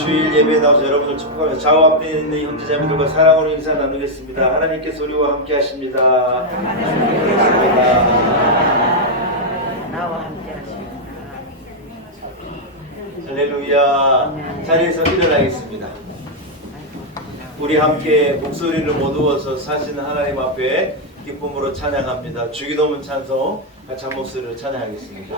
주일 예배에 나와서 여러분을 축복하며 좌우 앞에 있는 형제자매들과 사랑으로 인사 나누겠습니다. 하나님께서 우리와 함께 하십니다. 나와 함께 하십니다. 할렐루야. 자리에서 일어나겠습니다. 우리 함께 목소리를 모두어서 사시는 하나님 앞에 기쁨으로 찬양합니다. 주기도문 찬송 같이 한 목소리로 찬양하겠습니다.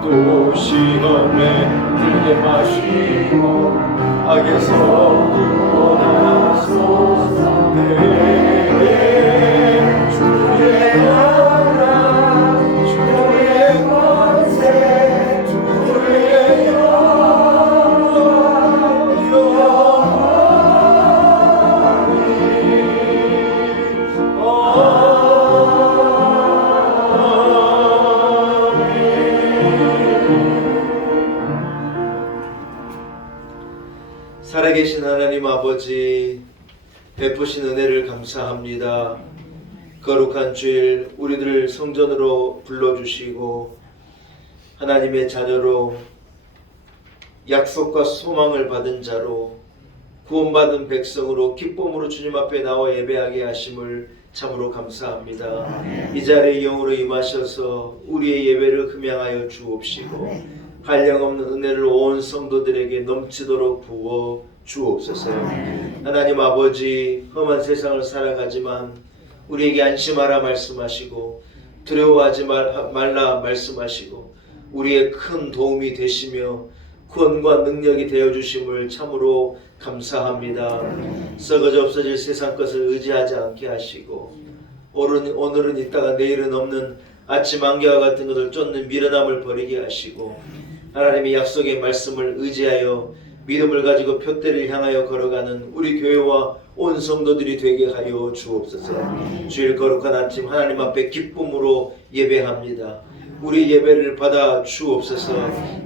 또 시험에 들게 마시고 악에서 구원하소서. 내게 주의 나라 주의 권세 주의 살아계신 하나님 아버지, 베푸신 은혜를 감사합니다. 거룩한 주일 우리들을 성전으로 불러주시고 하나님의 자녀로 약속과 소망을 받은 자로 구원받은 백성으로 기쁨으로 주님 앞에 나와 예배하게 하심을 참으로 감사합니다. 이 자리에 영으로 임하셔서 우리의 예배를 흠양하여 주옵시고 한량없는 은혜를 온 성도들에게 넘치도록 부어 주옵소서. 하나님 아버지, 험한 세상을 살아가지만 우리에게 안심하라 말씀하시고 두려워하지 말라 말씀하시고 우리의 큰 도움이 되시며 구원과 능력이 되어주심을 참으로 감사합니다. 썩어져 없어질 세상 것을 의지하지 않게 하시고 오늘은 있다가 내일은 없는 아침 안개와 같은 것을 쫓는 미련함을 버리게 하시고 하나님의 약속의 말씀을 의지하여 믿음을 가지고 표대를 향하여 걸어가는 우리 교회와 온 성도들이 되게 하여 주옵소서. 주일 거룩한 아침 하나님 앞에 기쁨으로 예배합니다. 우리 예배를 받아 주옵소서.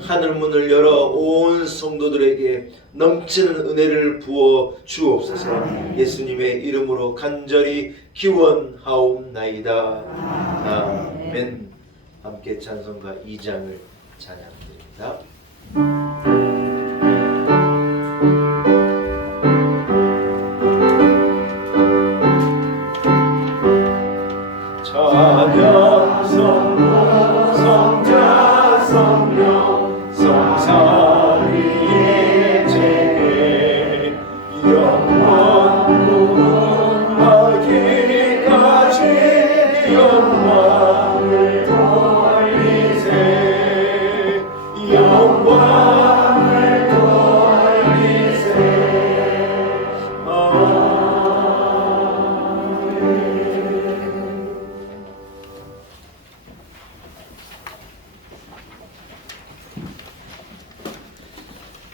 하늘 문을 열어 온 성도들에게 넘치는 은혜를 부어 주옵소서. 예수님의 이름으로 간절히 기원하옵나이다. 아멘. 함께 찬송가 2장을 찬양드립니다. 찬양 성부 성자 성령 성삼위의 제게 영원 무궁하기까지 영광을 돌리세 영광을 돌리세.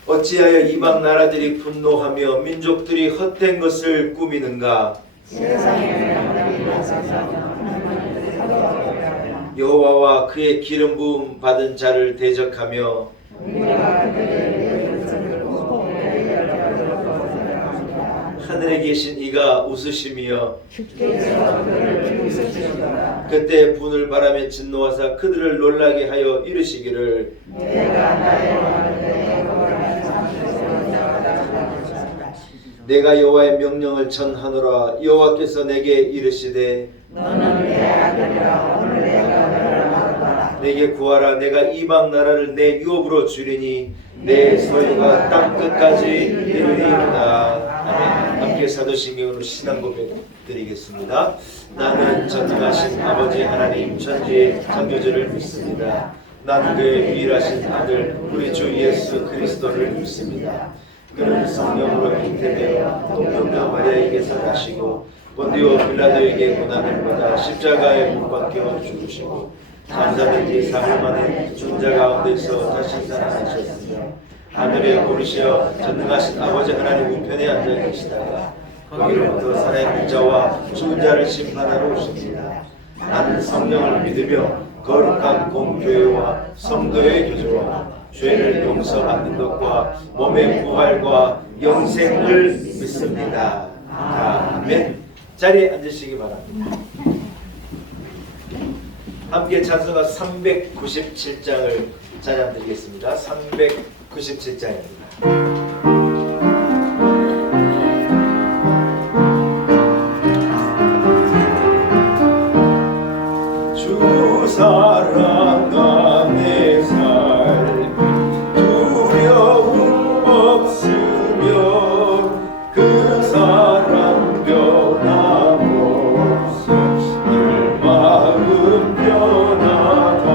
어찌하여 이방 나라들이 분노하며 민족들이 헛된 것을 꾸미는가? 여호와와 그의 기름 부음 받은 자를 대적하며 하늘에 계신 이가 웃으시며 그때 분을 바람에 진노하사 그들을 놀라게 하여 이르시기를 내가 여호와의 명령을 전하노라. 여호와께서 내게 이르시되 너는 내 아들이라 오늘 내가 너를 하노라. 내게 구하라. 내가 이방 나라를 내 유업으로 주리니 내 소유가 땅 끝까지 이르리이다. 아멘. 함께 사도신경으로 신앙 고백 드리겠습니다. 나는 전능하신 아버지 하나님 천지의 창조주를 믿습니다. 나는 그의 유일하신 아들 우리 주 예수 그리스도를 믿습니다. 그는 성령으로 잉태되어 동정녀 마리아에게서 나시고 본디오 빌라도에게 고난을 받아 십자가에 못 박혀 죽으시고 잠자는 지 3일 만에 죽은 가운데서 다시 살아나셨으며 하늘에 오르시어 전능하신 아버지 하나님 우편에 앉아 계시다가 거기로부터 살아있는 자와 죽은 자를 심판하러 오십니다. 나는 성령을 믿으며 거룩한 공교회와 성도의 교제와 죄를 용서받는 것과 몸의 부활과 영생을 믿습니다. 아멘. 자리에 앉으시기 바랍니다. 함께 찬송가 397장을 찬양드리겠습니다. 397장입니다. 사랑아 내 삶 두려움 없으며 그 사랑 변함없어 늘 마음 변하다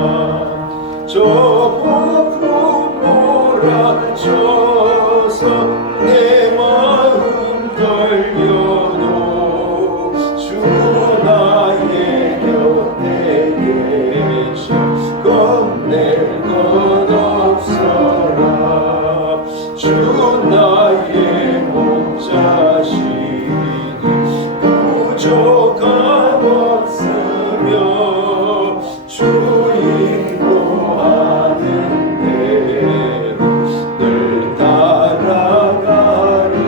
저 폭풍 몰아쳐서 내 마음 떨려도 주 나의 곁에 겁낼 것 없어라 주 나의 목자시니 부족함 없으며 주 인도하는 대로 늘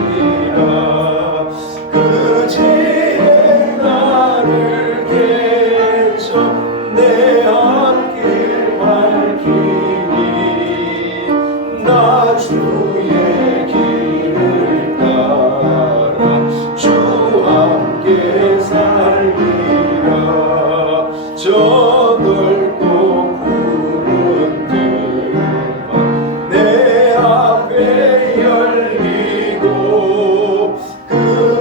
따라가리라 그 지혜 나를 개쳐 내 앞길 밝히니 나 주의 길을 따라 주 함께 살리라 저 넓고 푸른 들만 내 앞에 열리고 그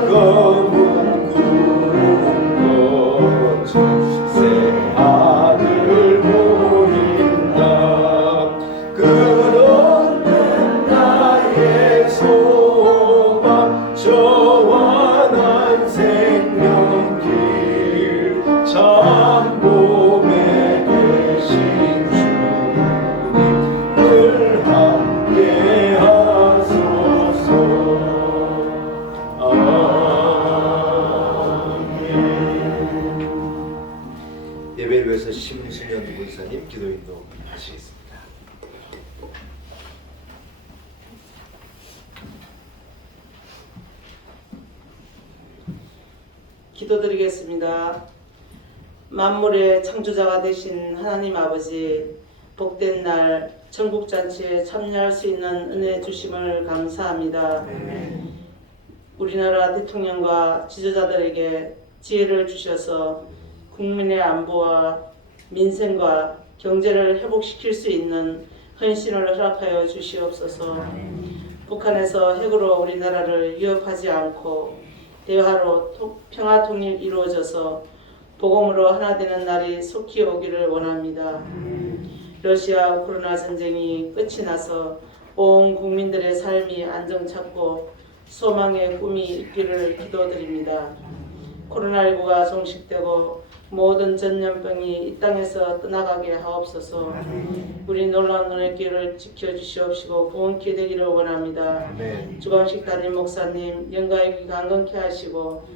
검은 구름 거쳐 하늘 보인다 끝없는 나의 소망 저와 난 생명길 참 봄에 계신 주님 늘 함께 하소서 아멘. 예배를 위해서 심승현 목사님 기도 인도 하시겠습니다. 기도드리겠습니다. 만물의 창조자가 되신 하나님 아버지, 복된 날 전국잔치에 참여할 수 있는 은혜 주심을 감사합니다. 우리나라 대통령과 지도자들에게 지혜를 주셔서 국민의 안보와 민생과 경제를 회복시킬 수 있는 헌신을 허락하여 주시옵소서. 북한에서 핵으로 우리나라를 위협하지 않고 대화로 평화 통일 이루어져서 복음으로 하나 되는 날이 속히 오기를 원합니다. 러시아 우크라이나 전쟁이 끝이 나서 온 국민들의 삶이 안정 찾고 소망의 꿈이 있기를 기도드립니다. 코로나19가 종식되고 모든 전염병이 이 땅에서 떠나가게 하옵소서. 우리 놀라운 눈의 길을 지켜주시옵시고 구원케 되기를 원합니다. 주광식 담임 목사님 영가의 귀 강건케 하시고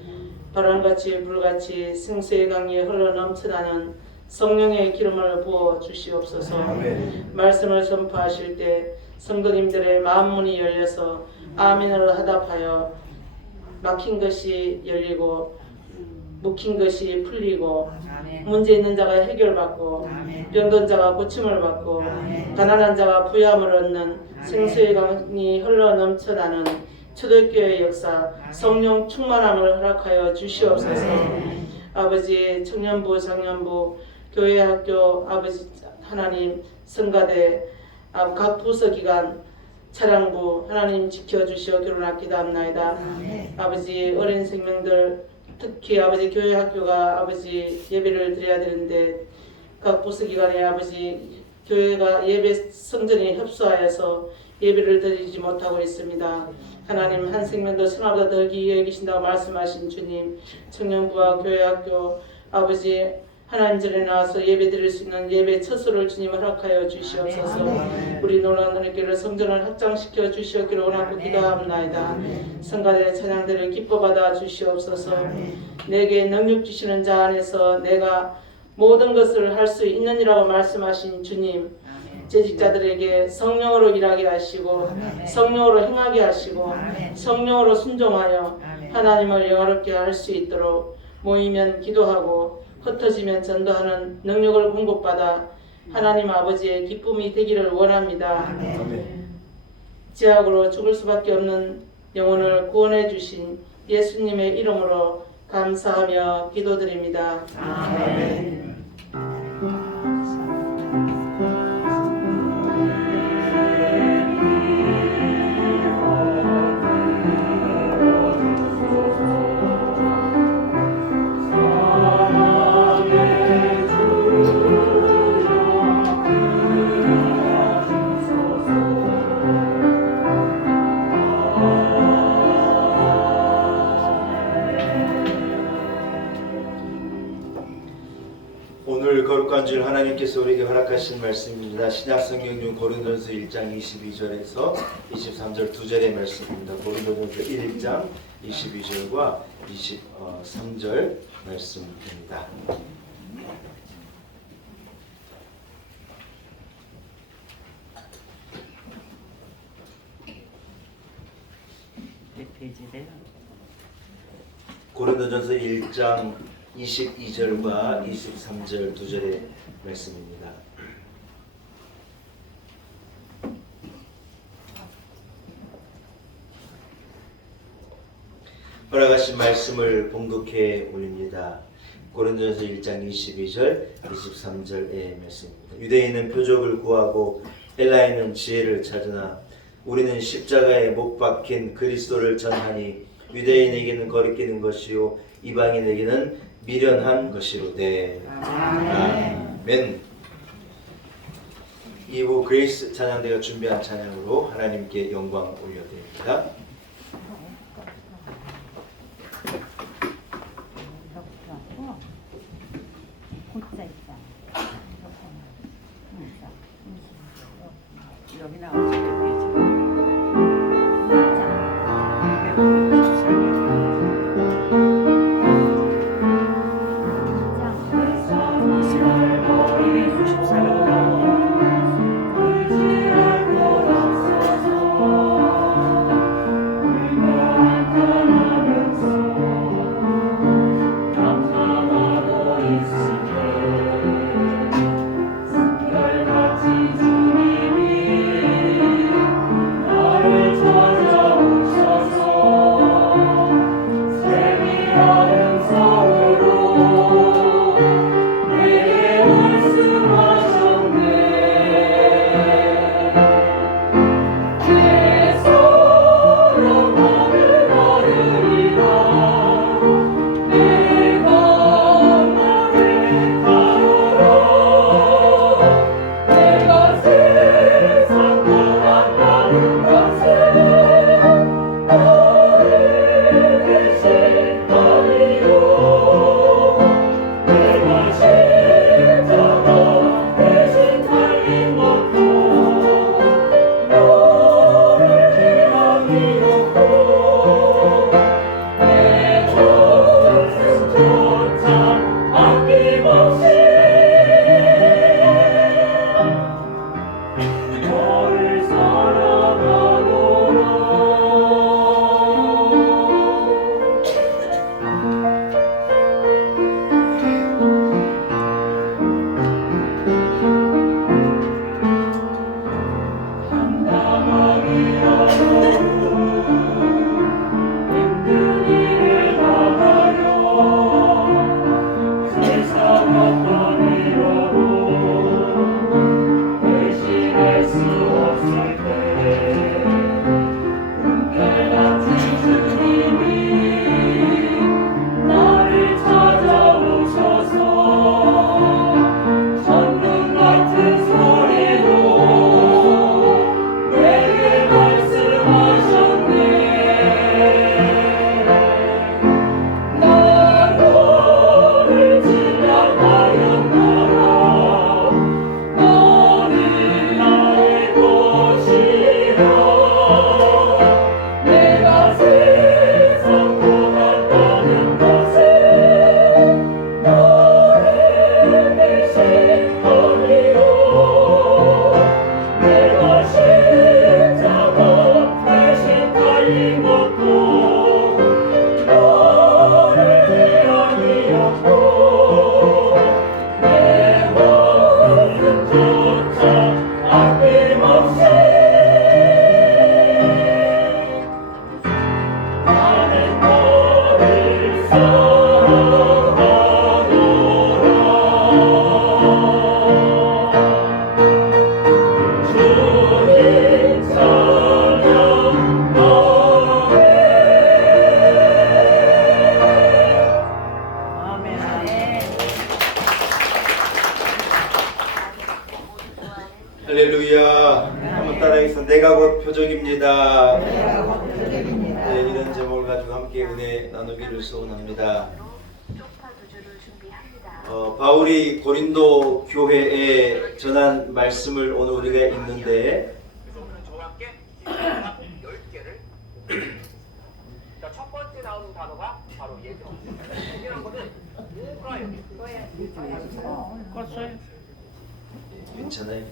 바람같이 불같이 생수의 강이 흘러넘쳐나는 성령의 기름을 부어 주시옵소서. 말씀을 선포하실 때 성도님들의 마음문이 열려서 아멘으로 화답하여 막힌 것이 열리고 묵힌 것이 풀리고 문제 있는 자가 해결받고 병든 자가 고침을 받고 가난한 자가 부유함을 얻는 생수의 강이 흘러 넘쳐나는 초대교회의 역사 성령 충만함을 허락하여 주시옵소서. 아버지 청년부 장년부 교회 학교 아버지 하나님 성가대 각 부서기관 차량부 하나님 지켜주시어 결혼하기도합나이다. 아버지 어린 생명들 특히 아버지 교회 학교가 아버지 예배를 드려야 되는데 각 부스기관에 아버지 교회가 예배 성전이 협소하여서 예배를 드리지 못하고 있습니다. 하나님 한 생명도 천하보다 더 귀히 여기신다고 말씀하신 주님, 청년부와 교회 학교 아버지 하나님 전에 나와서 예배 드릴 수 있는 예배 처소를 주님 허락하여 주시옵소서. 우리 놀라운 은혜교회를 성전을 확장시켜 주시옵기를 원하고 기도합나이다. 성가대 찬양들을 기뻐 받아 주시옵소서. 내게 능력 주시는 자 안에서 내가 모든 것을 할 수 있느니라고 말씀하신 주님, 재직자들에게 성령으로 일하게 하시고 성령으로 행하게 하시고 성령으로 순종하여 하나님을 영화롭게 할 수 있도록 모이면 기도하고 흩어지면 전도하는 능력을 공급받아 하나님 아버지의 기쁨이 되기를 원합니다. 죄악으로 죽을 수밖에 없는 영혼을 구원해 주신 예수님의 이름으로 감사하며 기도드립니다. 아멘. 오늘 거룩한 주일 하나님께서 우리에게 허락하신 말씀입니다. 신약성경 중 고린도전서 1장 22절에서 23절 두 절의 말씀입니다. 고린도전서 1장 22절과 23절 말씀입니다. 몇 페이지래요? 고린도전서 1장 22절과 23절 두 절의 말씀입니다. 허락하신 말씀을 봉독해 올립니다. 고린도전서 1장 22절, 23절의 말씀입니다. 유대인은 표적을 구하고 헬라인은 지혜를 찾으나 우리는 십자가에 못 박힌 그리스도를 전하니 유대인에게는 거리끼는 것이요 이방인에게는 미련한 것이로되. 아멘. 이후 그레이스 찬양대가 준비한 찬양으로 하나님께 영광 올려드립니다. 여기 나오시겠죠? 내가 세상 고난받는 것은 너의 대신 아니요 내가 십자가 대신 달린 것도 너를 위함이었고 내 모습조차 아낌없이 나는 너를 사랑하노라 주님 찬양하네 아멘. 할렐루야. 한번 따라해서 내가 곧 표적입니다. 네, 이런 제목을 가지고 함께 은혜 나누기를 소원합니다. 바울이 고린도 교회에 전한 말씀을 오늘 우리가 읽는데 저와 함께 단어가 10개를 자, 첫 번째 나오는 단어가 바로 예배. 예배란 것은 뭐가요? 껐어요. 괜찮아요.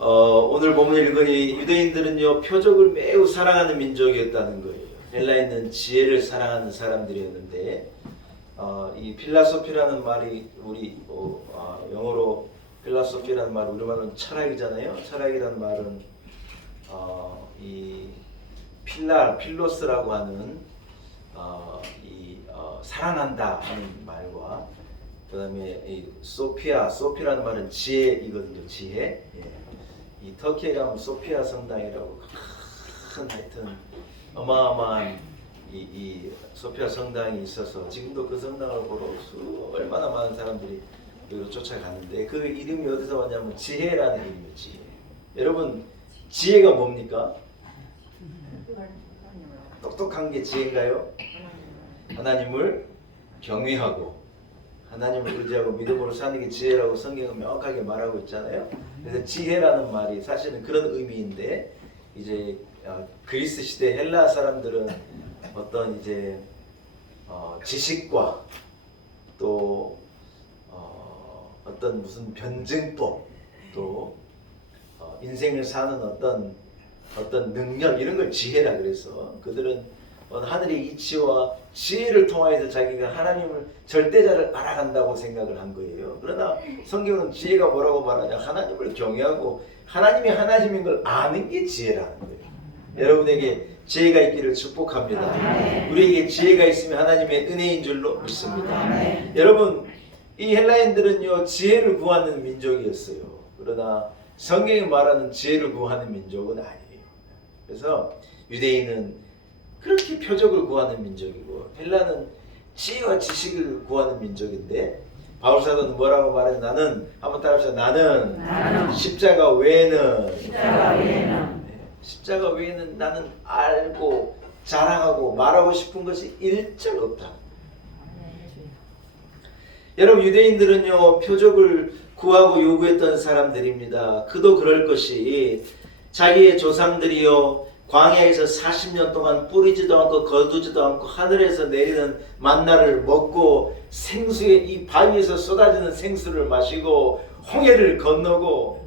오늘 본문을 읽으니 유대인들은요 표적을 매우 사랑하는 민족이었다는 거예요. 헬라인은 지혜를 사랑하는 사람들이었는데 이 필라소피라는 말이 우리 영어로 필라소피라는 말 우리말로는 철학이잖아요. 철학이라는 말은 이 필로스라고 하는 사랑한다 하는 말과 그다음에 이 소피라는 말은 지혜이거든요. 지혜. 예. 이 터키에 가면 소피아 성당이라고 큰 하여튼 어마어마한 이 소피아 성당이 있어서 지금도 그 성당을 보러 얼마나 많은 사람들이 여기로 쫓아가는데 그 이름이 어디서 왔냐면 지혜라는 이름이에요. 지혜. 여러분 지혜가 뭡니까? 똑똑한 게 지혜인가요? 하나님을 경외하고 하나님을 의지하고 믿음으로 사는 게 지혜라고 성경은 명확하게 말하고 있잖아요. 그래서 지혜라는 말이 사실은 그런 의미인데 이제 그리스 시대 헬라 사람들은 어떤 이제 지식과 또 어떤 무슨 변증법 또 인생을 사는 어떤 능력 이런 걸 지혜라 그래서 그들은 하늘의 이치와 지혜를 통하여서 자기가 하나님을 절대자를 알아간다고 생각을 한 거예요. 그러나 성경은 지혜가 뭐라고 말하냐? 하나님을 경외하고 하나님이 하나님인 걸 아는 게 지혜라는 거예요. 여러분에게 지혜가 있기를 축복합니다. 우리에게 지혜가 있으면 하나님의 은혜인 줄로 믿습니다. 여러분 이 헬라인들은요 지혜를 구하는 민족이었어요. 그러나 성경이 말하는 지혜를 구하는 민족은 아니에요. 그래서 유대인은 그렇게 표적을 구하는 민족이고 헬라는 지혜와 지식을 구하는 민족인데 바울 사도는 뭐라고 말하냐? 나는 한번 따라합시다. 나는 십자가 외에는 십자가 외에는 나는 알고 자랑하고 말하고 싶은 것이 일절 없다. 여러분 유대인들은요 표적을 구하고 요구했던 사람들입니다. 그도 그럴 것이 자기의 조상들이요 광야에서 40년 동안 뿌리지도 않고 거두지도 않고 하늘에서 내리는 만나를 먹고 생수에 이 바위에서 쏟아지는 생수를 마시고 홍해를 건너고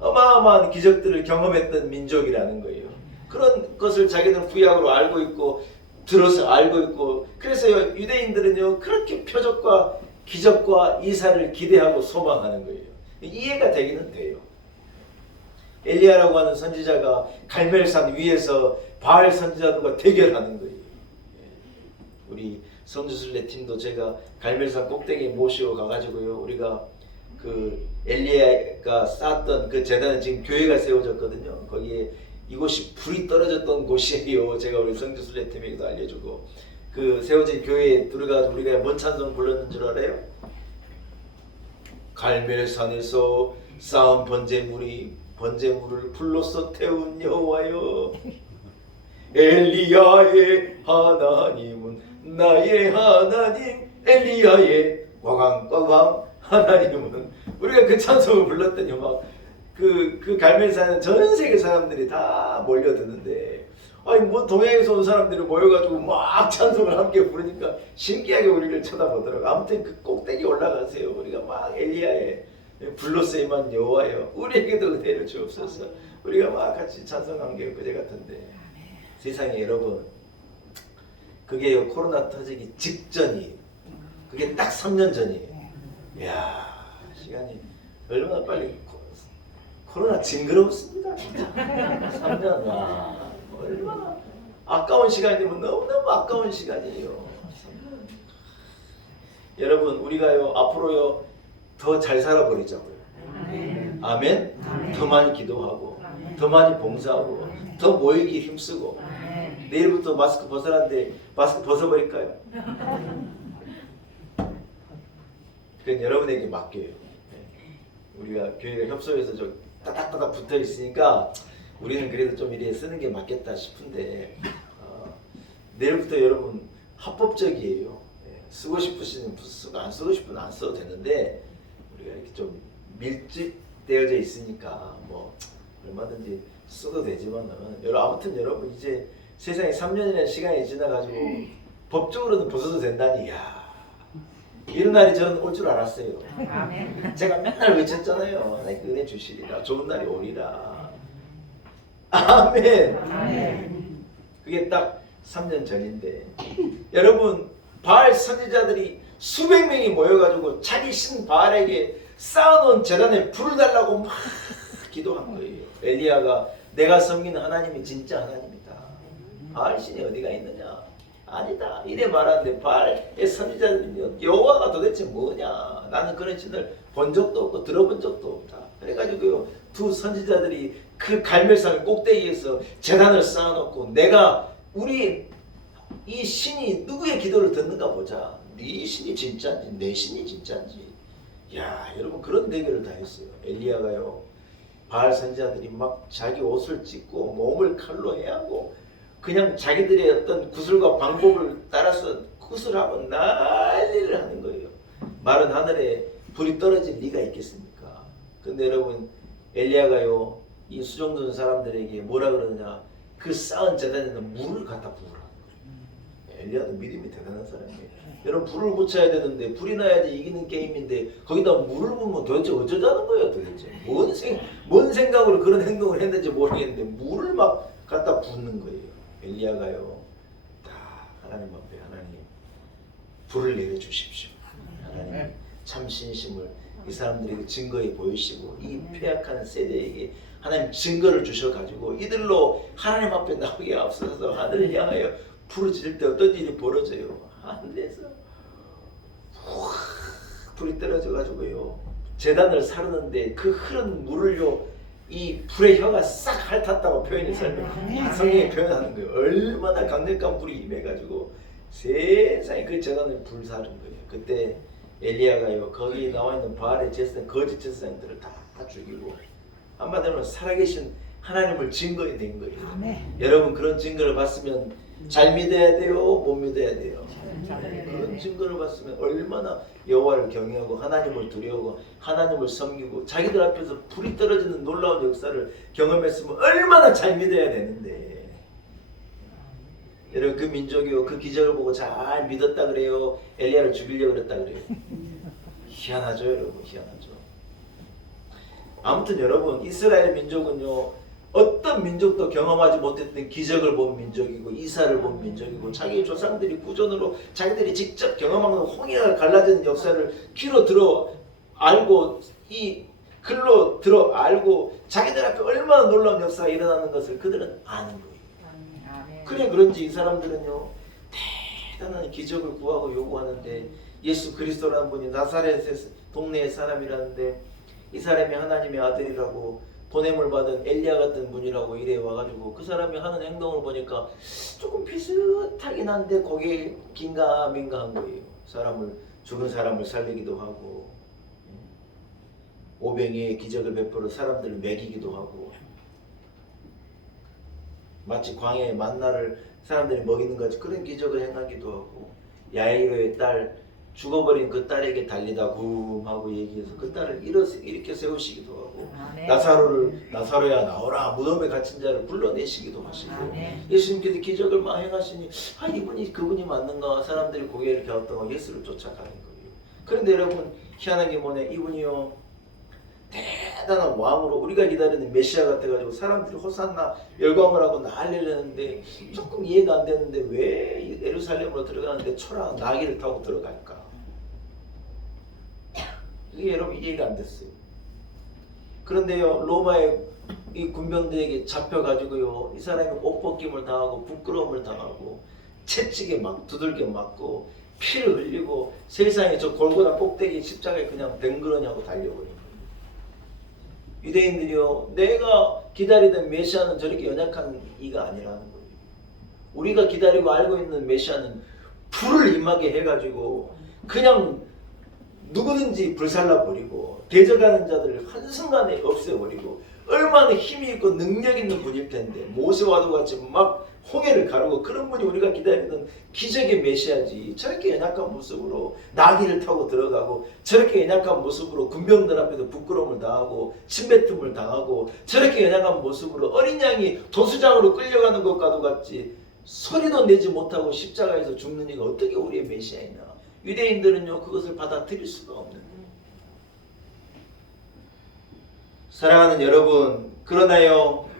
어마어마한 기적들을 경험했던 민족이라는 거예요. 그런 것을 자기는 구약으로 알고 있고 들어서 알고 있고 그래서 유대인들은요 그렇게 표적과 기적과 이사를 기대하고 소망하는 거예요. 이해가 되기는 돼요. 엘리야라고 하는 선지자가 갈멜산 위에서 바알 선지자들과 대결하는 거예요. 우리 성주순례 팀도 제가 갈멜산 꼭대기에 모시고 가가지고요. 우리가 그 엘리야가 쌓았던 그 재단에 지금 교회가 세워졌거든요. 거기에 이곳이 불이 떨어졌던 곳이에요. 제가 우리 성주순례 팀에게도 알려주고 그 세워진 교회에 들어가서 우리가 뭔 찬송 불렀는 줄 알아요? 갈멜산에서 쌓은 번제물을 불로써 태운 여호와여 엘리야의 하나님은 나의 하나님 엘리야의 과광 하나님은 우리가 그 찬송을 불렀더니 막 그 갈멜산에 전 세계 사람들이 다 몰려드는데 아니 뭐 동양에서 온 사람들이 모여가지고 막 찬송을 함께 부르니까 신기하게 우리를 쳐다보더라고. 아무튼 그 꼭대기 올라가세요. 우리가 막 엘리야의 불로세이만 여호와여 우리에게도 은혜를 주옵소서. 우리가 막 같이 찬송한 게 그제 같은데 세상에 여러분 그게 코로나 터지기 직전이 그게 딱 3년 전이에요. 이야 시간이 얼마나 빨리 코로나 징그럽습니다 진짜. 3년 와 얼마나 아까운 시간이면 너무너무 아까운 시간이에요. 여러분 우리가요 앞으로요 더 잘 살아버리자고요. 아멘. 더 많이 기도하고 더 많이 봉사하고 더 모이기 힘쓰고 내일부터 마스크 벗으라는데 마스크 벗어버릴까요? 그건 여러분에게 맡겨요. 우리가 교회가 협소해서 좀 따닥따닥 붙어 있으니까 우리는 그래도 좀 이래 쓰는 게 맞겠다 싶은데 내일부터 여러분 합법적이에요. 쓰고 싶으시면 쓰고 안 쓰고 싶으면 안 써도 되는데 우리가 이렇게 좀 밀집되어져 있으니까 뭐 얼마든지 써도 되지만은 아무튼 여러분 이제 세상에 3년이라는 시간이 지나가지고 법적으로는 벗어도 된다니 이런 날이 저는 올 줄 알았어요. 제가 맨날 외쳤잖아요. 하나님께 은혜 주시리라. 좋은 날이 오리라. 아멘. 그게 딱 3년 전인데 여러분 바알 선지자들이 수백 명이 모여가지고 자기 신 바알에게 쌓아놓은 제단에 불을 달라고 막 기도한 거예요. 엘리야가 내가 섬기는 하나님이 진짜 하나님이다. 바알 신이 어디가 있느냐? 아니다. 이래 말하는데 바알의 선지자들은요 여호와가 도대체 뭐냐? 나는 그런 신을 본 적도 없고 들어본 적도 없다. 그래가지고 두 선지자들이 그 갈멜산 꼭대기에서 제단을 쌓아놓고 내가 우리 이 신이 누구의 기도를 듣는가 보자. 네 신이 진짜인지 내 신이 진짜인지. 야 여러분 그런 대결을 다 했어요. 엘리야가요 바알 선지자들이 막 자기 옷을 찢고 몸을 칼로 해하고 그냥 자기들의 어떤 구슬과 방법을 따라서 구슬하고 난리를 하는 거예요. 마른 하늘에 불이 떨어질 리가 있겠습니까? 근데 여러분 엘리야가요 이 수종든 사람들에게 뭐라 그러느냐 그 쌓은 제단에는 물을 갖다 부으라. 엘리야도 믿음이 대단한 사람이에요. 여러분 불을 붙여야 되는데 불이 나야지 이기는 게임인데 거기다 물을 부으면 도대체 어쩌자는 거예요 도대체. 뭔 생각으로 그런 행동을 했는지 모르겠는데 물을 막 갖다 붓는 거예요. 엘리야가요 다 하나님 앞에 하나님 불을 내려주십시오. 하나님 참 신심을 이 사람들에게 증거에 보이시고 이 폐악한 세대에게 하나님 증거를 주셔가지고 이들로 하나님 앞에 나오게 앞서서 하늘을 향하여 불을 지를 때 어떤 일이 벌어져요. 하늘에서 불이 떨어져가지고요 제단을 사르는데 그 흐른 물을요 이 불의 혀가 싹 핥았다고 표현이 성경에 표현하는 거예요. 얼마나 강력한 불이 임해가지고 세상에 그 제단을 불사른 거예요. 그때 엘리야가요 거기 나와 있는 바알의 제사장 거짓 제사장들을 다 죽이고 한마디로 살아계신 하나님을 증거해 낸 거예요. 여러분 그런 증거를 봤으면 잘 믿어야 돼요? 못 믿어야 돼요? 그런 증거를 봤으면 얼마나 여호와를 경외하고 하나님을 두려워하고 하나님을 섬기고 자기들 앞에서 불이 떨어지는 놀라운 역사를 경험했으면 얼마나 잘 믿어야 되는데 여러분 그 민족이요 그 기적을 보고 잘 믿었다 그래요? 엘리야를 죽이려고 그랬다 그래요? 희한하죠 여러분 희한하죠. 아무튼 여러분 이스라엘 민족은요 어떤 민족도 경험하지 못했던 기적을 본 민족이고 이사를 본 민족이고 자기 조상들이 구전으로 자기들이 직접 경험한 홍해가 갈라지는 역사를 귀로 들어 알고 이 글로 들어 알고 자기들 앞에 얼마나 놀라운 역사가 일어나는 것을 그들은 아는 거예요. 그래 그런지 이 사람들은요 대단한 기적을 구하고 요구하는데 예수 그리스도라는 분이 나사렛의 동네의 사람이라는데 이 사람이 하나님의 아들이라고 보냄을 받은 엘리야 같은 분이라고 이래 와가지고 그 사람이 하는 행동을 보니까 조금 비슷하긴 한데 거기에 긴가민가한 거예요. 죽은 사람을 살리기도 하고 오병이의 기적을 베풀어 사람들을 먹이기도 하고 마치 광야의 만나를 사람들이 먹이는 것 같이 그런 기적을 행하기도 하고 야이로의 딸 죽어버린 그 딸에게 달리다 굼하고 얘기해서 그 딸을 일으켜 세우시기도 하고 아멘. 나사로야 나오라 무덤에 갇힌 자를 불러내시기도 하시고 아멘. 예수님께서 기적을 막 행하시니 이분이 그분이 맞는가 사람들이 고개를 갸웃하고 예수를 쫓아가는 거예요. 그런데 여러분 희한한 게 뭐냐 이분이요 대단한 왕으로 우리가 기다리는 메시아 같아가지고 사람들이 호산나 열광을 하고 난리를 내는데 조금 이해가 안 되는데 왜 예루살렘으로 들어가는데 초라한 나귀를 타고 들어갈까? 이게 여러분 이해가 안 됐어요. 그런데요 로마의 이 군병들에게 잡혀가지고요 이 사람이 옷벗김을 당하고 부끄러움을 당하고 채찍에 막 두들겨 맞고 피를 흘리고 세상에 저 골고다 꼭대기 십자가에 그냥 댕그러냐고 달려버린 거예요. 유대인들이요 내가 기다리던 메시아는 저렇게 연약한 이가 아니라는 거예요. 우리가 기다리고 알고 있는 메시아는 불을 임하게 해가지고 그냥 누구든지 불살라버리고 대적하는 자들을 한순간에 없애버리고 얼마나 힘이 있고 능력 있는 분일 텐데 모세와도 같이 막 홍해를 가르고 그런 분이 우리가 기다리던 기적의 메시아지 저렇게 연약한 모습으로 나귀를 타고 들어가고 저렇게 연약한 모습으로 군병들 앞에서 부끄러움을 당하고 침뱉음을 당하고 저렇게 연약한 모습으로 어린 양이 도수장으로 끌려가는 것과도 같이 소리도 내지 못하고 십자가에서 죽는 이가 어떻게 우리의 메시아이냐. 유대인들은요 그것을 받아들일 수가 없는 거예요. 사랑하는 여러분 그러나요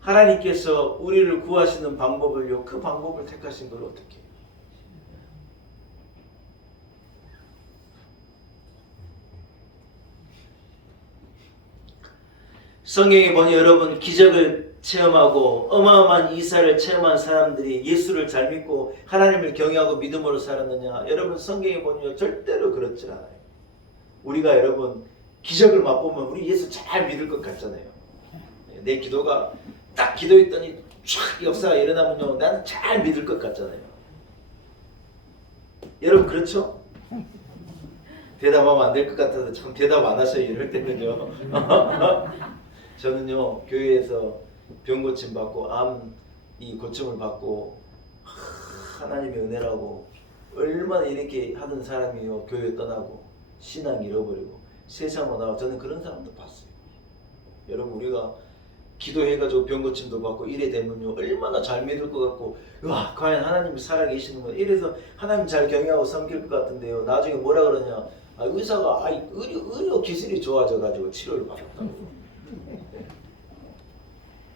하나님께서 우리를 구하시는 방법을요 그 방법을 택하신 걸 어떻게 해요? 성경에 보니 여러분 기적을 체험하고 어마어마한 이사를 체험한 사람들이 예수를 잘 믿고 하나님을 경외하고 믿음으로 살았느냐? 여러분 성경에 보니요 절대로 그렇지 않아요. 우리가 여러분 기적을 맛보면 우리 예수 잘 믿을 것 같잖아요. 내 기도가 딱 기도했더니 촥 역사가 일어나면요 나는 잘 믿을 것 같잖아요. 여러분 그렇죠? 대답하면 안 될 것 같아서 참 대답 안 하셔요 이럴 때는요. 저는요 교회에서 병 고침 받고 암 이 고침을 받고 하나님의 은혜라고 얼마나 이렇게 하던 사람이요 교회 떠나고 신앙 잃어버리고 세상으로 나와 저는 그런 사람도 봤어요. 여러분 우리가 기도해가지고 병 고침도 받고 이래 되면요 얼마나 잘 믿을 것 같고 와 과연 하나님이 살아계시는 거야 이래서 하나님 잘 경외하고 섬길 것 같은데요 나중에 뭐라 그러냐 의사가 의료 기술이 좋아져가지고 치료를 받았다고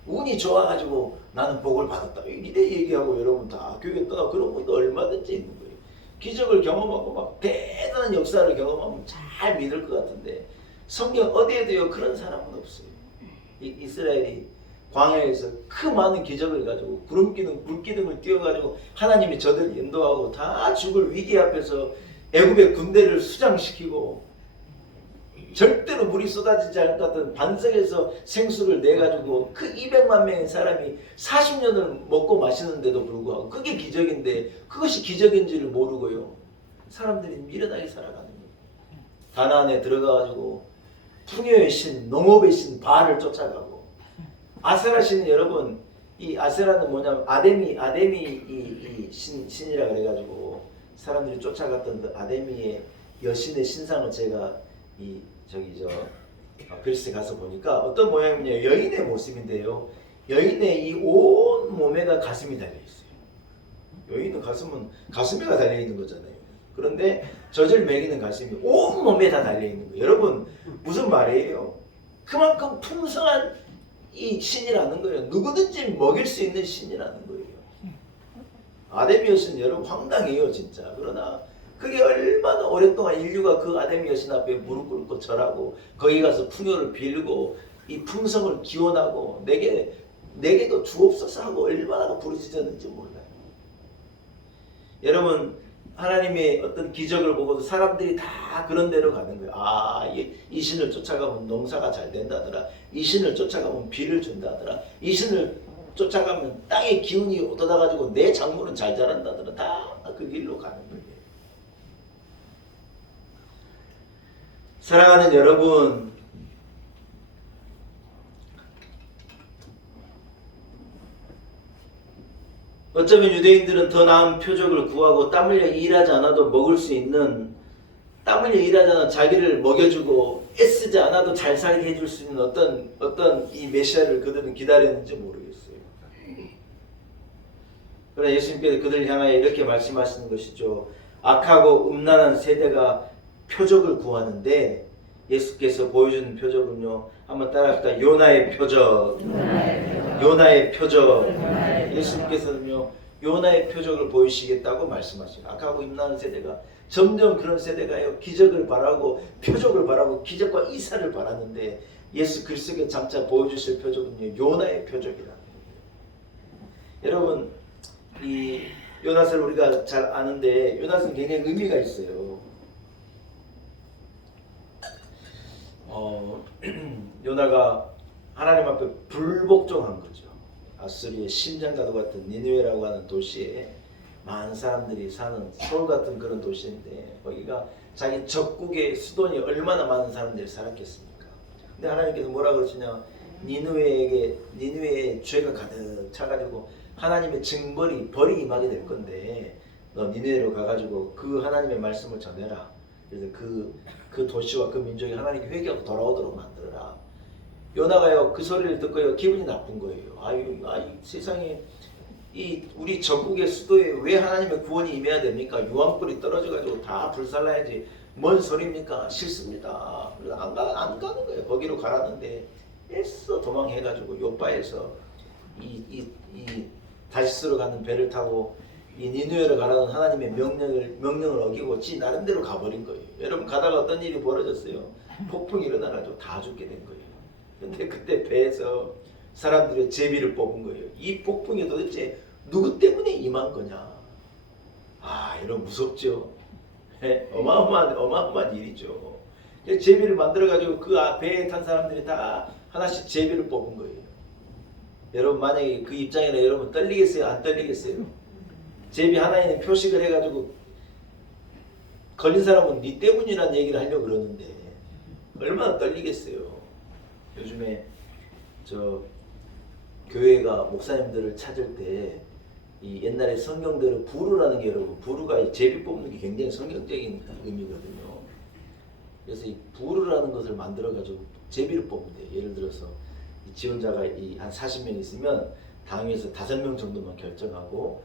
운이 좋아가지고 나는 복을 받았다 이래 얘기하고 여러분 다 교회 떠나 그런 분도 얼마든지 있는 거예요. 기적을 경험하고 막 대단한 역사를 경험하면 잘 믿을 것 같은데 성경 어디에도요 그런 사람은 없어요. 이스라엘이 광야에서 그 많은 기적을 가지고 구름기둥 불기둥을 띄워가지고 하나님이 저들을 인도하고 다 죽을 위기 앞에서 애굽의 군대를 수장시키고 절대로 물이 쏟아지지 않을 것 같은 반석에서 생수를 내가지고 그 200만 명의 사람이 40년을 먹고 마시는데도 불구하고 그게 기적인데 그것이 기적인지를 모르고요 사람들이 미련하게 살아가는 거예요. 가나안에 들어가가지고 풍요의 신, 농업의 신 바알을 쫓아가고 아세라 신은 여러분 이 아세라는 뭐냐면 아데미 이 신이라 그래가지고 사람들이 쫓아갔던 그 아데미의 여신의 신상을 제가 그리스에 가서 보니까 어떤 모양이냐 여인의 모습인데요. 여인의 이 온 몸에가 가슴이 달려 있어요. 여인은 가슴에가 달려 있는 거잖아요. 그런데 젖을 먹이는 가슴이 온 몸에 다 달려 있는 거예요. 여러분 무슨 말이에요? 그만큼 풍성한 이 신이라는 거예요. 누구든지 먹일 수 있는 신이라는 거예요. 아데미 여신 여러분 황당해요 진짜. 그러나 그게 얼마나 오랫동안 인류가 그 아데미 여신 앞에 무릎 꿇고 절하고 거기 가서 풍요를 빌고 이 풍성을 기원하고 내게도 주옵소서 하고 얼마나 부르짖었는지 몰라요. 여러분 하나님의 어떤 기적을 보고도 사람들이 다 그런 데로 가는 거예요. 이 신을 쫓아가면 농사가 잘 된다더라. 이 신을 쫓아가면 비를 준다더라. 이 신을 쫓아가면 땅의 기운이 얻어가지고 내 작물은 잘 자란다더라. 다 그 길로 가는 거예요. 사랑하는 여러분, 어쩌면 유대인들은 더 나은 표적을 구하고 땀 흘려 일하지 않아도 먹을 수 있는 땀 흘려 일하잖아. 자기를 먹여주고 애쓰지 않아도 잘 살게 해줄 수 있는 어떤 이 메시아를 그들은 기다렸는지 모르겠어요. 그러나 예수님께서 그들을 향하여 이렇게 말씀하시는 것이죠. 악하고 음란한 세대가 표적을 구하는데 예수께서 보여주는 표적은요. 한번 따라합시다. 요나의 표적. 요나의 표적. 예수님께서는요. 요나의 표적을 보이시겠다고 말씀하시죠. 악하고 음란한 세대가 점점 그런 세대가요. 기적을 바라고 표적을 바라고 기적과 이사를 바라는데 예수 그리스도께 장차 보여주실 표적은요. 요나의 표적이라는 거예요. 여러분 이 요나서를 우리가 잘 아는데 요나서는 굉장히 의미가 있어요. 요나가 하나님 앞에 불복종한 거죠. 아수리의 심장과도 같은 니느웨라고 하는 도시에 많은 사람들이 사는 서울 같은 그런 도시인데 거기가 자기 적국의 수도니 얼마나 많은 사람들이 살았겠습니까? 근데 하나님께서 뭐라 그러시냐? 니느웨에 죄가 가득 차가지고 하나님의 벌이 임하게 될 건데 너 니느웨로 가가지고 그 하나님의 말씀을 전해라. 그래서 그 도시와 그 민족이 하나님께 회개하고 돌아오도록 만들어라. 요나가요 그 소리를 듣고요 기분이 나쁜 거예요. 아유 세상에 이 우리 전국의 수도에 왜 하나님의 구원이 임해야 됩니까? 유황불이 떨어져가지고 다 불살라야지. 뭔 소리입니까? 싫습니다. 그래서 안 가는 거예요. 거기로 가라는데 애써 도망해가지고 요바에서 이 다시스로 가는 배를 타고 이 니느웨로 가라는 하나님의 명령을 어기고 지 나름대로 가버린 거예요. 여러분 가다가 어떤 일이 벌어졌어요? 폭풍이 일어나가지고 다 죽게 된 거예요. 근데 그때 배에서 사람들이 제비를 뽑은 거예요. 이 폭풍이 도대체 누구 때문에 임한 거냐? 여러분 무섭죠? 네? 어마어마한 일이죠. 제비를 만들어가지고 그 배에 탄 사람들이 다 하나씩 제비를 뽑은 거예요. 여러분 만약에 그 입장이라 여러분 떨리겠어요? 안 떨리겠어요? 제비 하나에 표식을 해가지고 걸린 사람은 네 때문이라는 얘기를 하려고 그러는데 얼마나 떨리겠어요. 요즘에 저 교회가 목사님들을 찾을 때 이 옛날에 성경대로 부르라는 게 여러분 부르가 제비 뽑는 게 굉장히 성경적인 의미거든요. 그래서 이 부르라는 것을 만들어 가지고 제비를 뽑는데 예를 들어서 이 지원자가 한 40명 있으면 당에서 5명 정도만 결정하고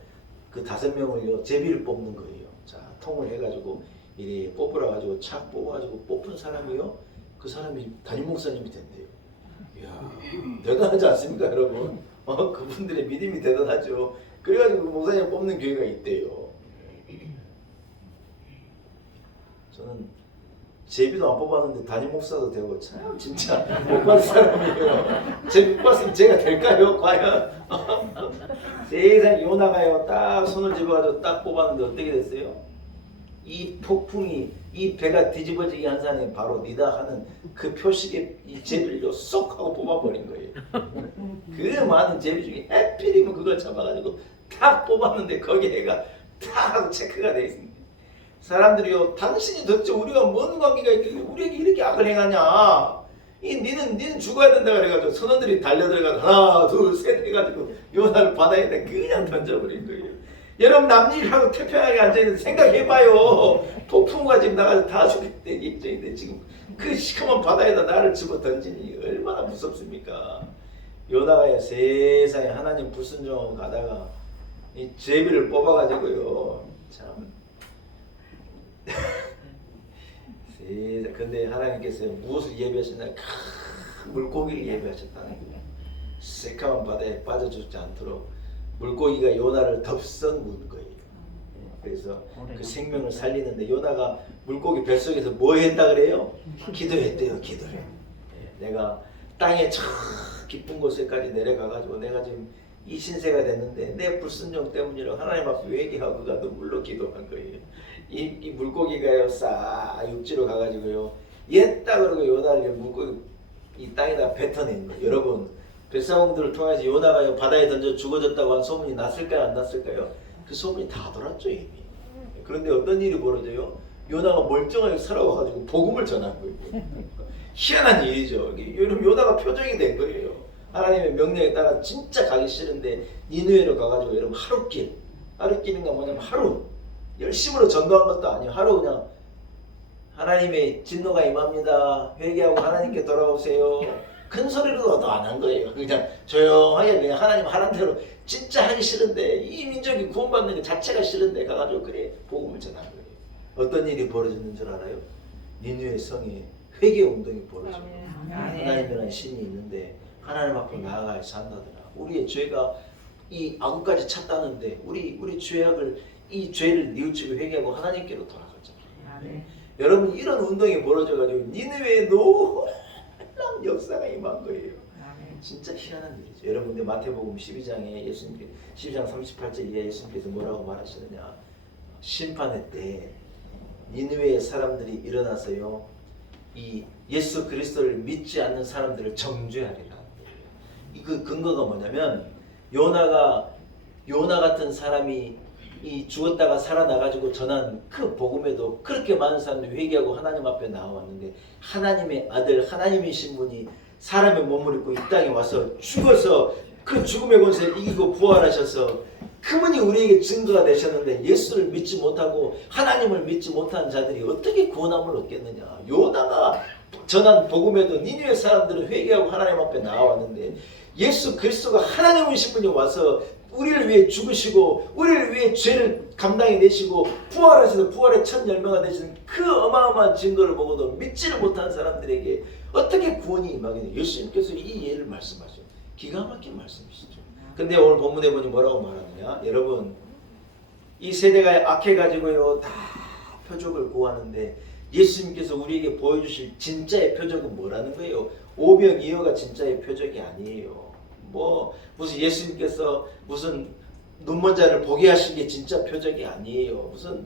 그 5명을요 제비를 뽑는 거예요. 자 통을 해가지고 이래 뽑으라 가지고 착 뽑아가지고 뽑은 사람이요 그 사람이 담임 목사님이 된대요. 이야 대단하지 않습니까 여러분? 그분들의 믿음이 대단하죠. 그래가지고 그 목사님 뽑는 교회가 있대요. 저는 제비도 안 뽑았는데 담임 목사도 되고 참 진짜 못 받은 사람이에요. 제비 못 봤으면 제가 될까요? 과연? 세상 요나가요 딱 손을 집어가지고 딱 뽑았는데 어떻게 됐어요? 이 폭풍이 이 배가 뒤집어지게 한 사람이 바로 니다 하는 그 표식에 이 제비를 쏙 하고 뽑아버린 거예요. 그 많은 제비 중에 하필이면 그걸 잡아가지고 탁 뽑았는데 거기에 애가 탁 하고 체크가 돼 있습니다. 사람들이요 당신이 도대체 우리가 뭔 관계가 있길래 우리에게 이렇게 악을 행하냐? 니는 죽어야 된다 그래가지고 선원들이 달려들어가지고 하나 둘 셋 해가지고 요나를 바다에다 그냥 던져버린 거예요. 여러분 남일하고 태평하게 앉아있는데 생각해봐요. 폭풍우가 지금 나가서 다 죽겠대 입장인데 지금 그 시커먼 바다에다 나를 집어 던지니 얼마나 무섭습니까? 요나가 세상에 하나님 불순종하고 가다가 이 제비를 뽑아가지고요 참 근데 하나님께서 무엇을 예비하셨나? 큰 물고기를 예비하셨다는 거예요. 새까만 바다에 빠져 죽지 않도록 물고기가 요나를 덥석 문 거예요. 그래서 그 생명을 살리는데 요나가 물고기 뱃속에서 뭐 했다 그래요? 기도했대요. 기도를. 내가 땅의 저 깊은 곳에까지 내려가가지고 내가 지금 이 신세가 됐는데 내 불순종 때문이라고 하나님 앞에 회개하고 그가 눈물로 기도한 거예요. 이 물고기가요 싹 육지로 가가지고요 옛다 그러고 요나를 물고기 이 땅에다 뱉어낸 거예요. 여러분 뱃사공들을 통해서 요나가 바다에 던져 죽어졌다고 한 소문이 났을까요? 안 났을까요? 그 소문이 다 돌았죠 이미. 그런데 어떤 일이 벌어져요? 요나가 멀쩡하게 살아와가지고 복음을 전한 거예요. 희한한 일이죠. 여러분 요나가 표정이 된 거예요. 하나님의 명령에 따라 진짜 가기 싫은데 니느웨로 가가지고 여러분 하루길인가 뭐냐면 하루 열심으로 전도한 것도 아니에요. 하루 그냥 하나님의 진노가 임합니다. 회개하고 하나님께 돌아오세요. 큰 소리로도 안 한 거예요. 그냥 조용하게 그냥 하나님 하라는 대로 진짜 하기 싫은데 이 민족이 구원받는 것 자체가 싫은데 가가지고 그래 복음을 전한 거예요. 어떤 일이 벌어졌는 줄 알아요? 니느웨 성에 회개 운동이 벌어져요. 하나님이라는 신이 있는데 하나님 앞으로 나아가서 한다더라. 우리의 죄가 이 악까지 찼다는데 우리 죄악을 이 죄를 뉘우치고 회개하고 하나님께로 돌아갔잖아요. 여러분 이런 운동이 벌어져가지고 니느웨에 놀라운 역사가 임한 거예요. 진짜 희한한 일이죠. 여러분 근데 마태복음 12장에 예수님께 12장 38절 이하에 예수님께서 뭐라고 말하시느냐? 심판의 때 니느웨의 사람들이 일어나서요 이 예수 그리스도를 믿지 않는 사람들을 정죄하리라. 그 근거가 뭐냐면 요나 같은 사람이 이 죽었다가 살아나가지고 전한 그 복음에도 그렇게 많은 사람들이 회개하고 하나님 앞에 나왔는데 하나님의 아들 하나님이신 분이 사람의 몸을 입고 이 땅에 와서 죽어서 그 죽음의 권세를 이기고 부활하셔서 그분이 우리에게 증거가 되셨는데 예수를 믿지 못하고 하나님을 믿지 못한 자들이 어떻게 구원함을 얻겠느냐. 요나가 전한 복음에도 니느웨 사람들은 회개하고 하나님 앞에 나왔는데 예수 그리스도가 하나님이신 분이 와서 우리를 위해 죽으시고 우리를 위해 죄를 감당해 내시고 부활하셔서 부활의 첫 열매가 되시는 그 어마어마한 증거를 보고도 믿지를 못한 사람들에게 어떻게 구원이 임하겠냐. 예수님께서 이 예를 말씀하죠. 기가 막힌 말씀이시죠. 근데 오늘 본문에 보니 뭐라고 말하느냐. 여러분 이 세대가 악해가지고요 다 표적을 구하는데 예수님께서 우리에게 보여주실 진짜의 표적은 뭐라는 거예요. 오병이어가 진짜의 표적이 아니에요. 뭐 무슨 예수님께서 무슨 눈먼 자를 보게 하신 게 진짜 표적이 아니에요. 무슨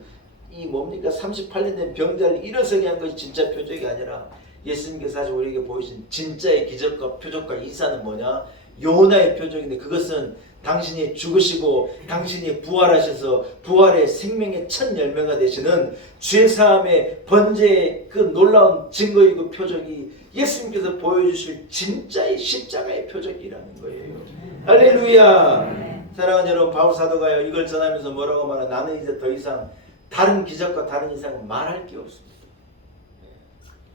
이 뭡니까 38년 된 병자를 일어서게 한 것이 진짜 표적이 아니라 예수님께서 사실 우리에게 보이신 진짜의 기적과 표적과 이사는 뭐냐? 요나의 표적인데 그것은 당신이 죽으시고 당신이 부활하셔서 부활의 생명의 첫 열매가 되시는 죄사함의 번제의 그 놀라운 증거이고 표적이 예수님께서 보여주실 진짜의 십자가의 표적이라는 거예요. 할렐루야. 사랑하는 여러분 바울 사도가요 이걸 전하면서 뭐라고 말하 나는 이제 더 이상 다른 기적과 다른 이상 말할 게 없습니다.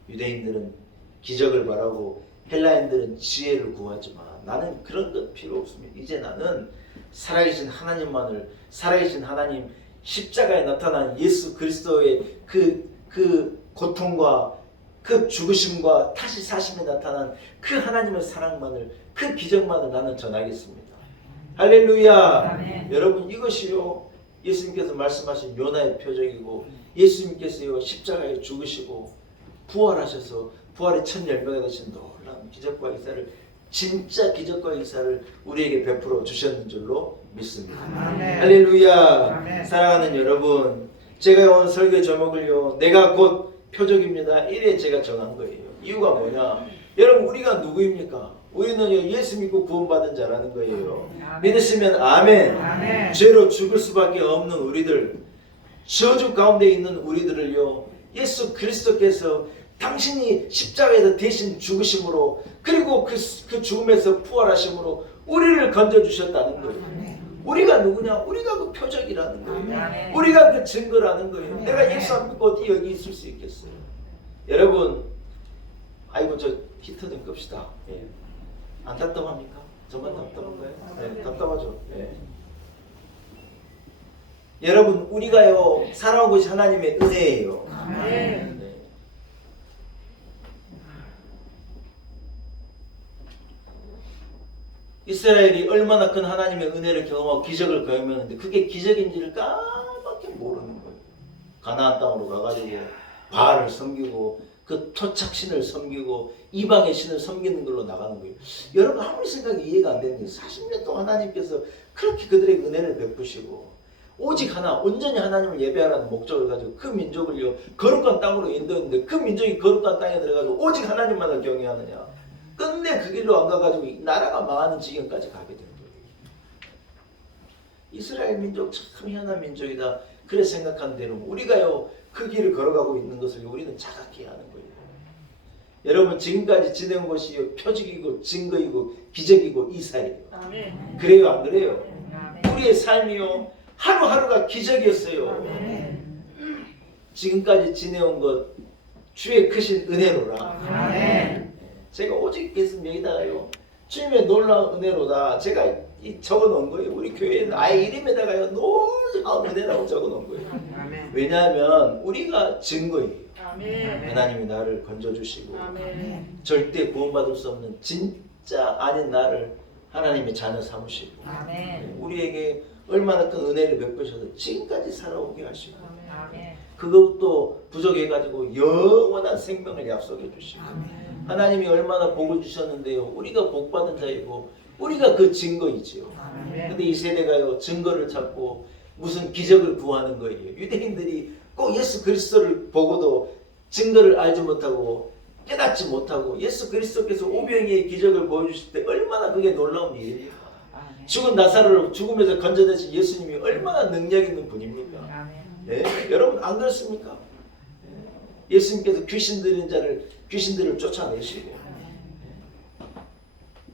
유대인들은 기적을 바라고 헬라인들은 지혜를 구하지만 나는 그런 것 필요 없습니다. 이제 나는 살아계신 하나님만을 살아계신 하나님 십자가에 나타난 예수 그리스도의 그 고통과 그 죽으심과 다시 사심에 나타난 그 하나님의 사랑만을 그 기적만을 나는 전하겠습니다. 할렐루야. 아멘. 여러분 이것이요 예수님께서 말씀하신 요나의 표적이고 예수님께서요 십자가에 죽으시고 부활하셔서 부활의 첫 열매가 되신 놀라운 기적과 이사를 진짜 기적과 이사를 우리에게 베풀어 주셨는 줄로 믿습니다. 아멘. 할렐루야. 아멘. 사랑하는 여러분 제가 오늘 설교 제목을요 내가 곧 표적입니다. 이래 제가 정한 거예요. 이유가 뭐냐 여러분 우리가 누구입니까? 우리는 예수 믿고 구원받은 자라는 거예요. 아멘. 믿으시면 아멘. 아멘. 죄로 죽을 수밖에 없는 우리들 저주 가운데 있는 우리들을요 예수 그리스도께서 당신이 십자가에서 대신 죽으심으로 그리고 그 죽음에서 부활하심으로 우리를 건져주셨다는 거예요. 아멘. 우리가 누구냐? 우리가 그 표적이라는 거예요. 아멘. 우리가 그 증거라는 거예요. 아멘. 내가 예수 안 믿고 어디 여기 있을 수 있겠어요? 여러분 아이고 저 히터 좀 끕시다. 예. 안 답답합니까? 저만 답답한가요? 네, 답답하죠. 네. 여러분 우리가요 살아온 것이 하나님의 은혜예요. 아멘. 네. 이스라엘이 얼마나 큰 하나님의 은혜를 경험하고 기적을 경험했는데 그게 기적인지를 까맣게 모르는 거예요. 가나안 땅으로 가가지고 바알을 섬기고 그 토착신을 섬기고 이방의 신을 섬기는 걸로 나가는 거예요. 여러분 아무리 생각이 이해가 안 되는 게 40년 동안 하나님께서 그렇게 그들에게 은혜를 베푸시고 오직 하나 온전히 하나님을 예배하라는 목적을 가지고 그 민족을요 거룩한 땅으로 인도했는데 그 민족이 거룩한 땅에 들어가서 오직 하나님만을 경외하느냐 끝내 그 길로 안 가가지고 나라가 망하는 지경까지 가게 된 거예요. 이스라엘 민족 참 희한한 민족이다 그래 생각한 대로 우리가요 그 길을 걸어가고 있는 것을 우리는 자각해야 하는 거예요. 여러분 지금까지 지내온 것이 표적이고 증거이고 기적이고 이사예요. 아멘. 그래요 안 그래요? 아멘. 우리의 삶이요 하루하루가 기적이었어요. 아멘. 지금까지 지내온 것 주의 크신 은혜로라. 아멘. 제가 오직 예수님 여기다가요 주님의 놀라운 은혜로다 제가 적어 놓은 거예요. 우리 교회는 아예 이름에다가요 놀라운 은혜라고 적어 놓은 거예요. 아멘. 왜냐하면 우리가 증거예요. 아멘. 하나님이 나를 건져주시고 아멘. 절대 구원받을 수 없는 진짜 아닌 나를 하나님의 자녀 삼으시고 아멘. 우리에게 얼마나 큰 은혜를 베푸셔서 지금까지 살아오게 하시고 아멘. 그것도 부족해가지고 영원한 생명을 약속해 주시고 하나님이 얼마나 복을 주셨는데요. 우리가 복받은 자이고 우리가 그 증거이지요. 아멘. 근데 이 세대가요 증거를 찾고 무슨 기적을 구하는 거예요. 유대인들이 꼭 예수 그리스도를 보고도 증거를 알지 못하고 깨닫지 못하고 예수 그리스도께서 오병이의 기적을 보여주실 때 얼마나 그게 놀라운 일입니까? 아멘. 죽은 나사로를 죽음에서 건져내신 예수님이 얼마나 능력 있는 분입니까? 아멘. 네? 여러분 안 그렇습니까? 예수님께서 귀신들을 쫓아내시고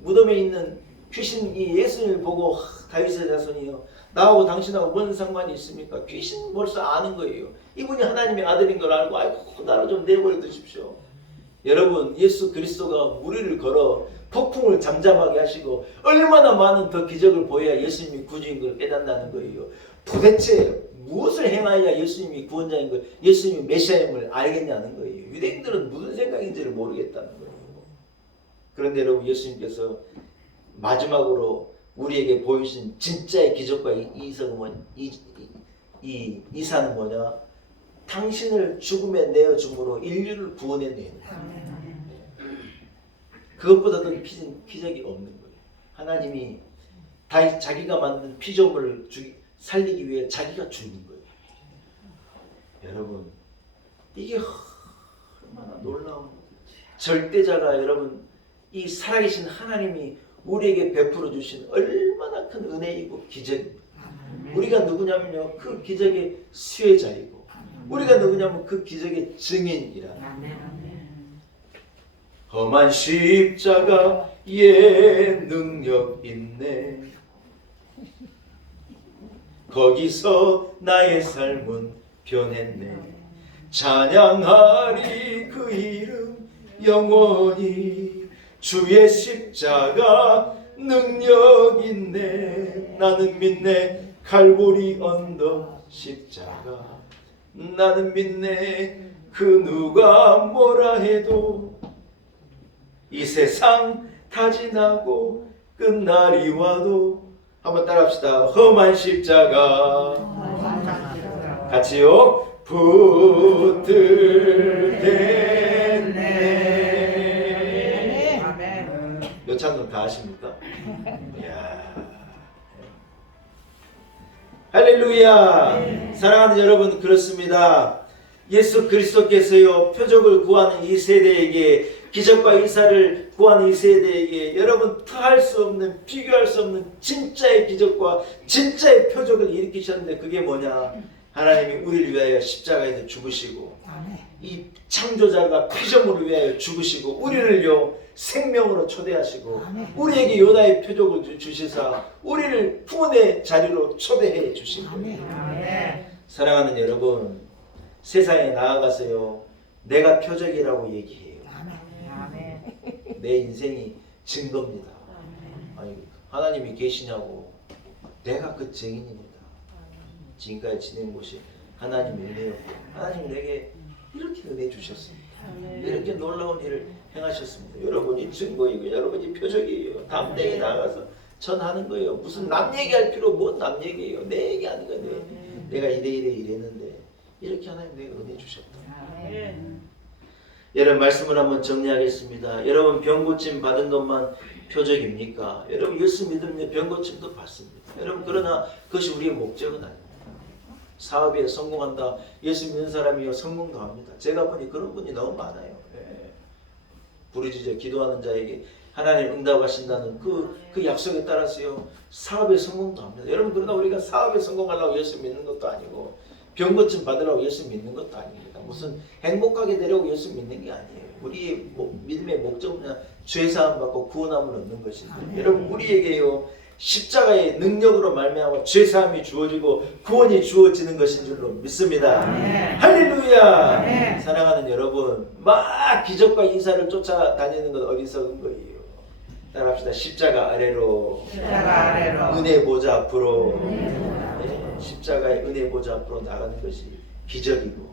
무덤에 있는 귀신이 예수님을 보고 다윗의 자손이요 나하고 당신하고 뭔 상관이 있습니까? 귀신 벌써 아는 거예요. 이분이 하나님의 아들인 걸 알고 아이고 나를 좀 내버려 두십시오. 여러분 예수 그리스도가 무리를 걸어 폭풍을 잠잠하게 하시고 얼마나 많은 더 기적을 보여야 예수님이 구주인 걸 깨닫는다는 거예요. 도대체 무엇을 행하여야 예수님이 구원자인 걸 예수님이 메시아임을 알겠냐는 거예요. 유대인들은 무슨 생각인지를 모르겠다는 거예요. 그런데 여러분 예수님께서 마지막으로 우리에게 보이신 진짜의 기적과 이사는 뭐냐? 당신을 죽음에 내어 줌으로 인류를 구원해내는 그것보다 더 기적이 없는 거예요. 하나님이 자기가 만든 피조물을 살리기 위해 자기가 죽는 거예요. 여러분 이게 얼마나 놀라운 절대자가 여러분 이 살아계신 하나님이 우리에게 베풀어 주신 얼마나 큰 은혜이고 기적입니다. 우리가 누구냐면요 그 기적의 수혜자이고 우리가 누구냐면 그 기적의 증인이라. 험한 십자가에 능력 있네. 거기서 나의 삶은 변했네. 찬양하리 그 이름 영원히. 주의 십자가 능력 있네. 나는 믿네 칼보리 언덕 십자가. 나는 믿네 그 누가 뭐라 해도 이 세상 다 지나고 끝날이 와도 한번 따라합시다. 험한 십자가 같이요. 붙들 때네. 몇 찬송 다 아십니까? 이야. 할렐루야. 사랑하는 여러분 그렇습니다. 예수 그리스도께서요 표적을 구하는 이 세대에게 기적과 이사를 구하는 이 세대에게 여러분 더할 수 없는 비교할 수 없는 진짜의 기적과 진짜의 표적을 일으키셨는데 그게 뭐냐? 하나님이 우리를 위하여 십자가에서 죽으시고 이 창조자가 피조물을 위하여 죽으시고 우리를요 생명으로 초대하시고 우리에게 요나의 표적을 주시사 우리를 구원의 자리로 초대해 주신 거예요. 사랑하는 여러분 세상에 나아가서요 내가 표적이라고 얘기해요. 내 인생이 증거입니다. 아니 하나님이 계시냐고. 내가 그 증인입니다. 지금까지 지낸 곳이 하나님의 은혜였고 하나님 내게 이렇게 은혜 주셨습니다. 이렇게 놀라운 일을 행하셨습니다. 여러분이 증거이고 여러분이 표적이에요. 다음 때에 나가서 전하는 거예요. 무슨 남 얘기할 필요 뭔 남 얘기예요. 내 얘기 아닌 건데 내가 이랬는데 이렇게 하나님 내가 은혜 주셨다. 여러분 말씀을 한번 정리하겠습니다. 여러분 병고침 받은 것만 표적입니까? 여러분 예수 믿으면 병고침도 받습니다. 여러분 그러나 그것이 우리의 목적은 아닙니다. 사업에 성공한다. 예수 믿는 사람이요 성공도 합니다. 제가 보니 그런 분이 너무 많아요. 부르짖어 기도하는 자에게 하나님 응답하신다는 그 약속에 따라서요 사업에 성공도 합니다. 여러분 그러나 우리가 사업에 성공하려고 예수 믿는 것도 아니고 병고침 받으려고 예수 믿는 것도 아닙니다. 무슨 행복하게 되려고 예수 믿는 게 아니에요. 우리의 믿음의 목적은 죄사함 받고 구원함을 얻는 것인데 여러분 우리에게요 십자가의 능력으로 말미암아 죄사함이 주어지고 구원이 주어지는 것인 줄로 믿습니다. 할렐루야. 사랑하는 여러분, 막 기적과 인사를 쫓아다니는 건 어리석은 거예요. 따라합시다. 십자가 아래로, 은혜 보좌 앞으로, 십자가의 은혜 보좌 앞으로 나가는 것이 기적이고,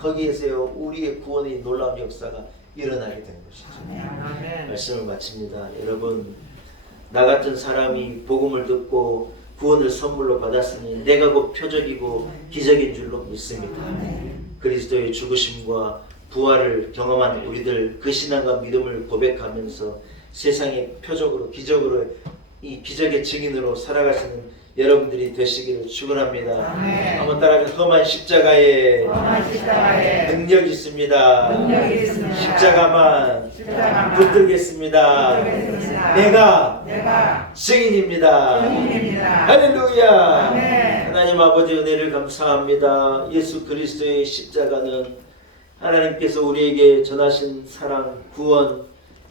거기에서요 우리의 구원의 놀라운 역사가 일어나게 된 것이죠. 말씀을 마칩니다. 여러분, 나 같은 사람이 복음을 듣고 구원을 선물로 받았으니 내가 곧 표적이고 기적인 줄로 믿습니다. 그리스도의 죽으심과 부활을 경험한 우리들, 그 신앙과 믿음을 고백하면서 세상의 표적으로, 기적으로, 이 기적의 증인으로 살아가시는 여러분들이 되시기를 축원합니다. 한번 따라하면 험한 십자가에 능력이 있습니다. 십자가만 붙들겠습니다. 내가 증인입니다. 할렐루야. 하나님 아버지 은혜를 감사합니다. 예수 그리스도의 십자가는 하나님께서 우리에게 전하신 사랑, 구원,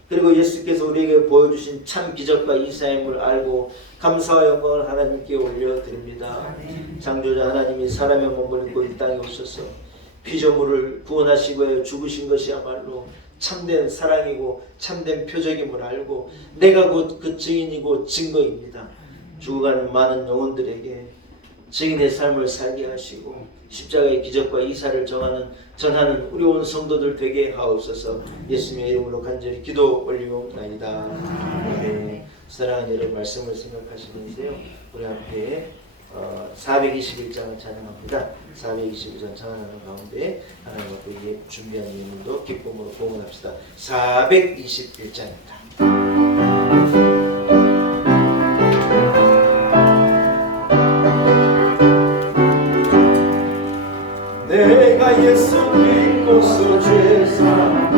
그리고 예수께서 우리에게 보여주신 참 기적과 인사임을 알고 감사와 영광을 하나님께 올려드립니다. 창조자 하나님이 사람의 몸을 입고 이 땅에 오셔서 피조물을 구원하시고 죽으신 것이야말로 참된 사랑이고 참된 표적임을 알고 내가 곧 그 증인이고 증거입니다. 죽어가는 많은 영혼들에게 증인의 삶을 살게 하시고 십자가의 기적과 이사를 전하는 우리 온 성도들 되게 하옵소서. 예수님의 이름으로 간절히 기도 올리옵나이다. 네, 사랑하는 여러분, 말씀을 생각하시면서요 우리 앞에 421장을 찬양합니다. 421장 찬양하는 가운데 하나님 앞에 준비한 예물도 기쁨으로 봉헌합시다. 421장입니다. 내가 예수 믿고서 죄사함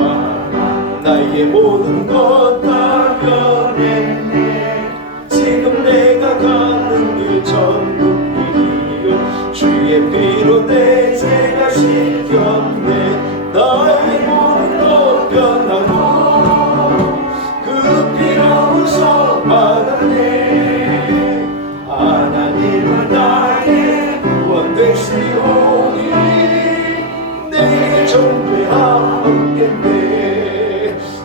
나의 모든 것 다 변했네. 지금 내가 가는 길 천국이요 주의 피로 내 죄가 씻겼네. 나의 모든 것 변하고 그 피로서 받았네. 하나님은 나의 구원 되시오니 정죄하겠네.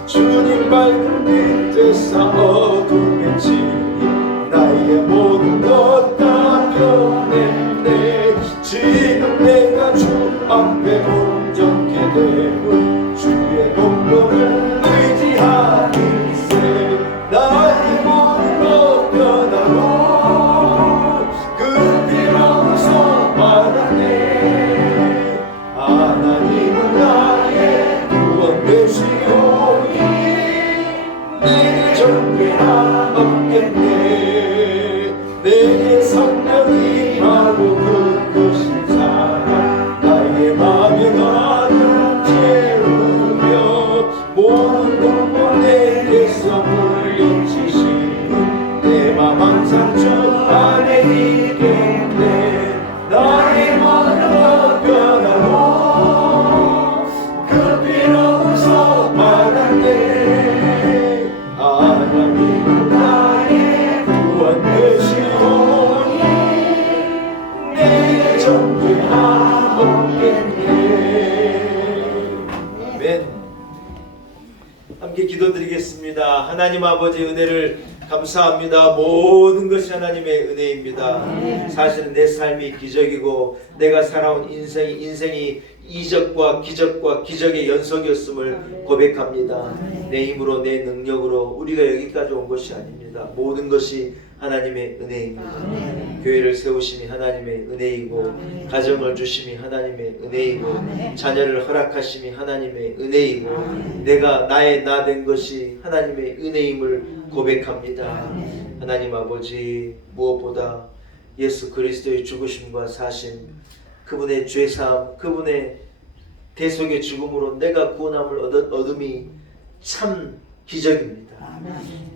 주님 밝은 빛 되사 어둠의 진이 나의 모든 것 다 변했네. 지금 내가 주 앞에 온전케 되고 주의 공로를 의지하리세. 나의 모든 것 변하고 그 피로서 받았네. 하나님은 나의 구원 되시오니 내게 정죄함 없겠네. 내게 성령이 임하고 그것인 사랑 나의 맘에 가득 채우며 모든 공포 내게서 물리치시는 내 맘 항상 주 안에 있겠네. 나의 모든 것 변하고 그 피로서 받았네. 하나님은 나의 구원 되시오니 내 정죄함 없겠네. 아멘. 함께 기도드리겠습니다. 하나님 아버지 은혜를 감사합니다. 모든 것이 하나님의 은혜입니다. 사실은 내 삶이 기적이고 내가 살아온 인생이 이적과 기적의 연속이었음을 고백합니다. 내 힘으로 내 능력으로 우리가 여기까지 온 것이 아닙니다. 모든 것이 하나님의 은혜입니다. 교회를 세우심이 하나님의 은혜이고 가정을 주심이 하나님의 은혜이고 자녀를 허락하심이 하나님의 은혜이고 내가 나의 나 된 것이 하나님의 은혜임을 고백합니다. 하나님 아버지, 무엇보다 예수 그리스도의 죽으심과 사심, 그분의 죄사함, 그분의 대속의 죽음으로 내가 구원함을 얻음이 참 기적입니다.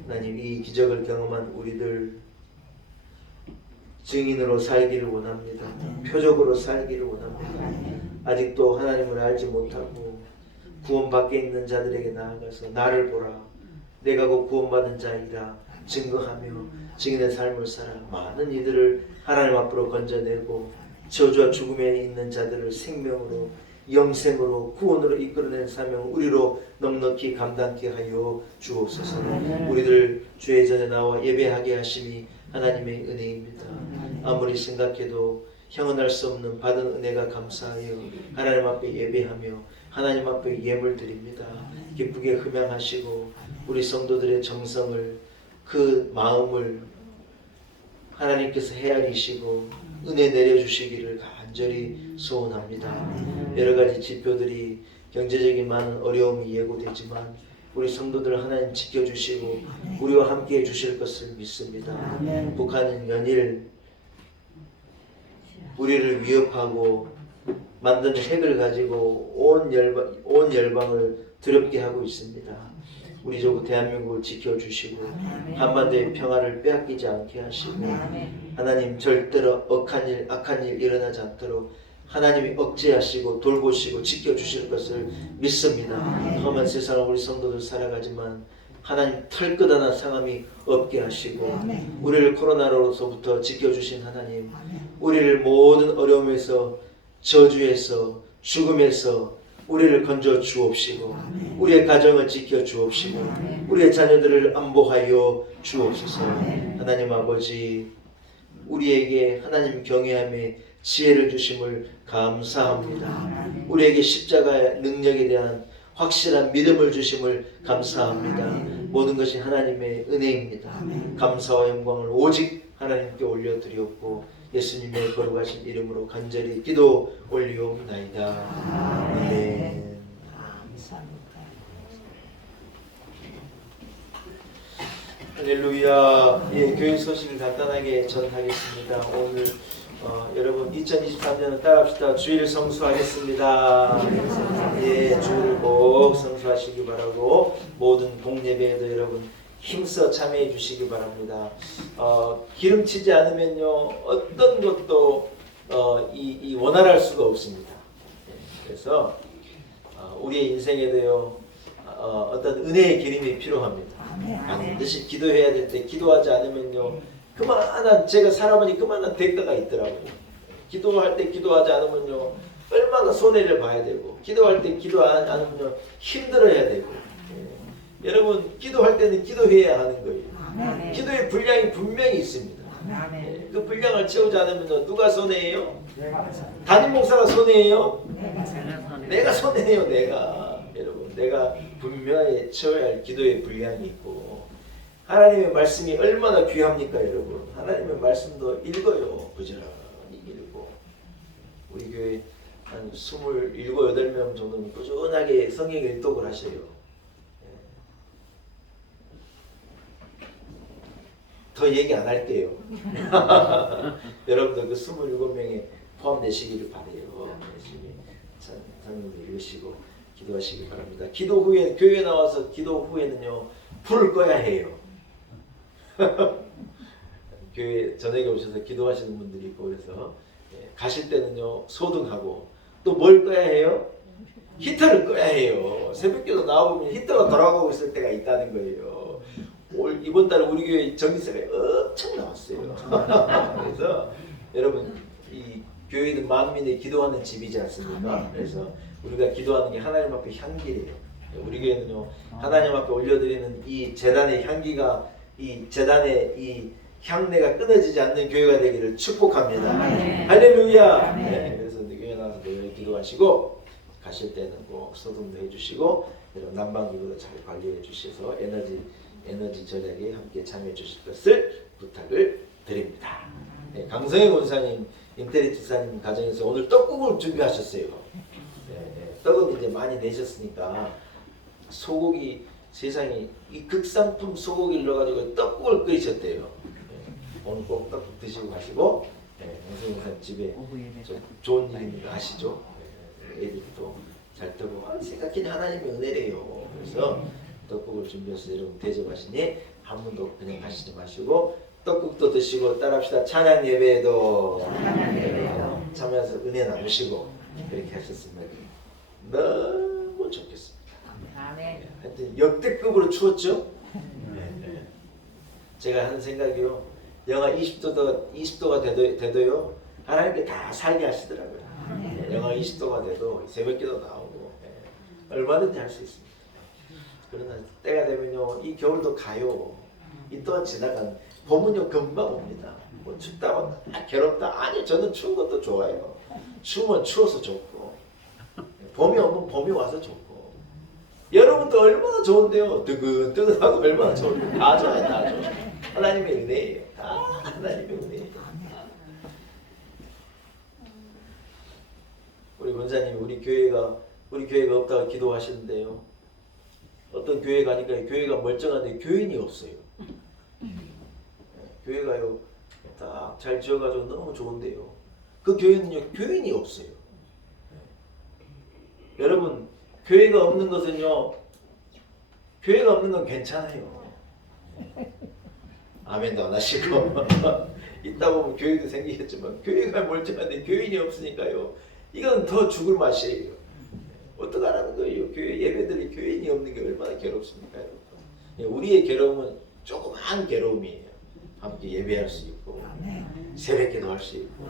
하나님, 이 기적을 경험한 우리들 증인으로 살기를 원합니다. 표적으로 살기를 원합니다. 아직도 하나님을 알지 못하고 구원 밖에 있는 자들에게 나아가서 나를 보라, 내가 곧 구원받은 자이라, 증거하며 증인의 삶을 살아 많은 이들을 하나님 앞으로 건져내고 저주와 죽음에 있는 자들을 생명으로 영생으로 구원으로 이끌어낸 사명을 우리로 넉넉히 감당케 하여 주옵소서. 우리들 주의 전에 나와 예배하게 하심이 하나님의 은혜입니다. 아무리 생각해도 형언할 수 없는 받은 은혜가 감사하여 하나님 앞에 예배하며 하나님 앞에 예물 드립니다. 기쁘게 흠양하시고 우리 성도들의 정성을 그 마음을 하나님께서 헤아리시고 은혜 내려주시기를 간절히 소원합니다. 여러 가지 지표들이 경제적인 많은 어려움이 예고되지만 우리 성도들 하나님 지켜주시고 우리와 함께 해주실 것을 믿습니다. 북한은 연일 우리를 위협하고 만드는 핵을 가지고 온 열방을 두렵게 하고 있습니다. 우리 저 대한민국을 지켜주시고 한반도의 평화를 빼앗기지 않게 하시고 하나님 절대로 악한 일 일어나지 않도록 하나님이 억제하시고 돌보시고 지켜주실 것을 믿습니다. 험한 세상을 우리 성도들 살아가지만 하나님 털끝 하나 상함이 없게 하시고 우리를 코로나로부터 지켜주신 하나님, 우리를 모든 어려움에서 저주에서 죽음에서 우리를 건져 주옵시고 우리의 가정을 지켜 주옵시고 우리의 자녀들을 안보하여 주옵소서. 하나님 아버지, 우리에게 하나님 경외함의 지혜를 주심을 감사합니다. 우리에게 십자가의 능력에 대한 확실한 믿음을 주심을 감사합니다. 모든 것이 하나님의 은혜입니다. 감사와 영광을 오직 하나님께 올려드리옵고 예수님의 거룩하신 이름으로 간절히 기도 올리옵나이다. 아멘. 할렐루야. 예, 교회 소식을 간단하게 전하겠습니다. 오늘 여러분 2023년은 따라합시다. 주일 성수하겠습니다. 예, 주일을 꼭 성수하시기 바라고 모든 동예배에도 여러분 힘써 참여해 주시기 바랍니다. 기름치지 않으면요 어떤 것도 이 원활할 수가 없습니다. 그래서 우리의 인생에도요 어떤 은혜의 기름이 필요합니다. 반드시 기도해야 될 때 기도하지 않으면요 그만한 제가 살아보니 그만한 대가가 있더라고요. 기도할 때 기도하지 않으면요 얼마나 손해를 봐야 되고 기도할 때 기도 안 하면요 힘들어야 되고 여러분 기도할 때는 기도해야 하는 거예요. 기도의 분량이 분명히 있습니다. 그 분량을 채우지 않으면 누가 손해예요? 담임 목사가 손해예요? 내가 손해예요. 내가. 여러분 내가 분명히 채워야 할 기도의 분량이 있고 하나님의 말씀이 얼마나 귀합니까 여러분. 하나님의 말씀도 읽어요. 부지런히 읽고 우리 교회 한 27, 8명 정도는 꾸준하게 성경 일독을 하셔요. 더 얘기 안 할게요. 여러분들 그 27명에 포함되시기를 바라요. 열심히 성경도 읽으시고 기도하시기 바랍니다. 기도 후에 교회 나와서 기도 후에는요 불을 꺼야 해요. 교회 저녁에 오셔서 기도하시는 분들이 있고 그래서 가실 때는요 소등하고 또 뭘 꺼야 해요? 히터를 꺼야 해요. 새벽기도 나와보면 히터가 돌아가고 있을 때가 있다는 거예요. 이번 달에 우리 교회 전기세가 엄청 나왔어요. 그래서 여러분 이 교회는 만민의 기도하는 집이지 않습니까? 그래서 우리가 기도하는 게 하나님 앞에 향기래요. 우리 교회는요 하나님 앞에 올려드리는 이 제단의 향기가 이 제단의 이 향내가 끊어지지 않는 교회가 되기를 축복합니다. 할렐루야. 네, 그래서 교회 나와서 늘 기도하시고 가실 때는 꼭 소독도 해주시고 여러분 난방기구도 잘 관리해 주셔서 에너지 절약에 함께 참여해 주실 것을 부탁을 드립니다. 네, 강성혜 권사님, 임태리 집사님 가정에서 오늘 떡국을 준비하셨어요. 떡은 이제 많이 내셨으니까 소고기 세상에 이 극상품 소고기를 넣어가지고 떡국을 끓이셨대요. 오늘 꼭 떡국 드시고 가시고 강성혜 권사님 집에 좋은 일입니다. 아시죠? 애들도 잘 뜨고 생각해니 하나님의 은혜래요. 그래서 떡국을 준비해서 여러분 대접하시니 한 분도 그냥 가시지 마시고 떡국도 드시고 따라합시다. 찬양 예배에도 참여해서 은혜 나누시고 그렇게 하셨으면 너무 좋겠습니다. 하여튼 역대급으로 추웠죠? 제가 하는 생각이요. 영하 20도가 돼도요. 하나님께 다 살게 하시더라고요. 영하 20도가 돼도 새벽기도 나오고 얼마든지 할 수 있습니다. 그러나 때가 되면요. 이 겨울도 가요. 이 또한 지나간 봄은요 금방 옵니다. 뭐 춥다 괴롭다 아니 저는 추운 것도 좋아요. 추우면 추워서 좋고 봄이 오면 봄이 와서 좋고 여러분도 얼마나 좋은데요. 뜨근뜨근하고 얼마나 좋은데 다 좋아요. 다 좋아요. 하나님의 은혜예요. 다 하나님의 은혜예요. 우리 권사님 우리 교회가 없다고 기도하시는데요. 어떤 교회 가니까 교회가 멀쩡한데 교인이 없어요. 교회가요 딱 잘 지어가지고 너무 좋은데요. 그 교회는요 교인이 없어요. 여러분 교회가 없는 것은요 교회가 없는 건 괜찮아요. 아멘도 안 하시고 있다 보면 교회도 생기겠지만 교회가 멀쩡한데 교인이 없으니까요. 이건 더 죽을 맛이에요. 어떡하라는 거예요. 교회 예배들이 교인이 없는 게 얼마나 괴롭습니까? 여러분. 우리의 괴로움은 조그마한 괴로움이에요. 함께 예배할 수 있고 새벽기도 할 수 있고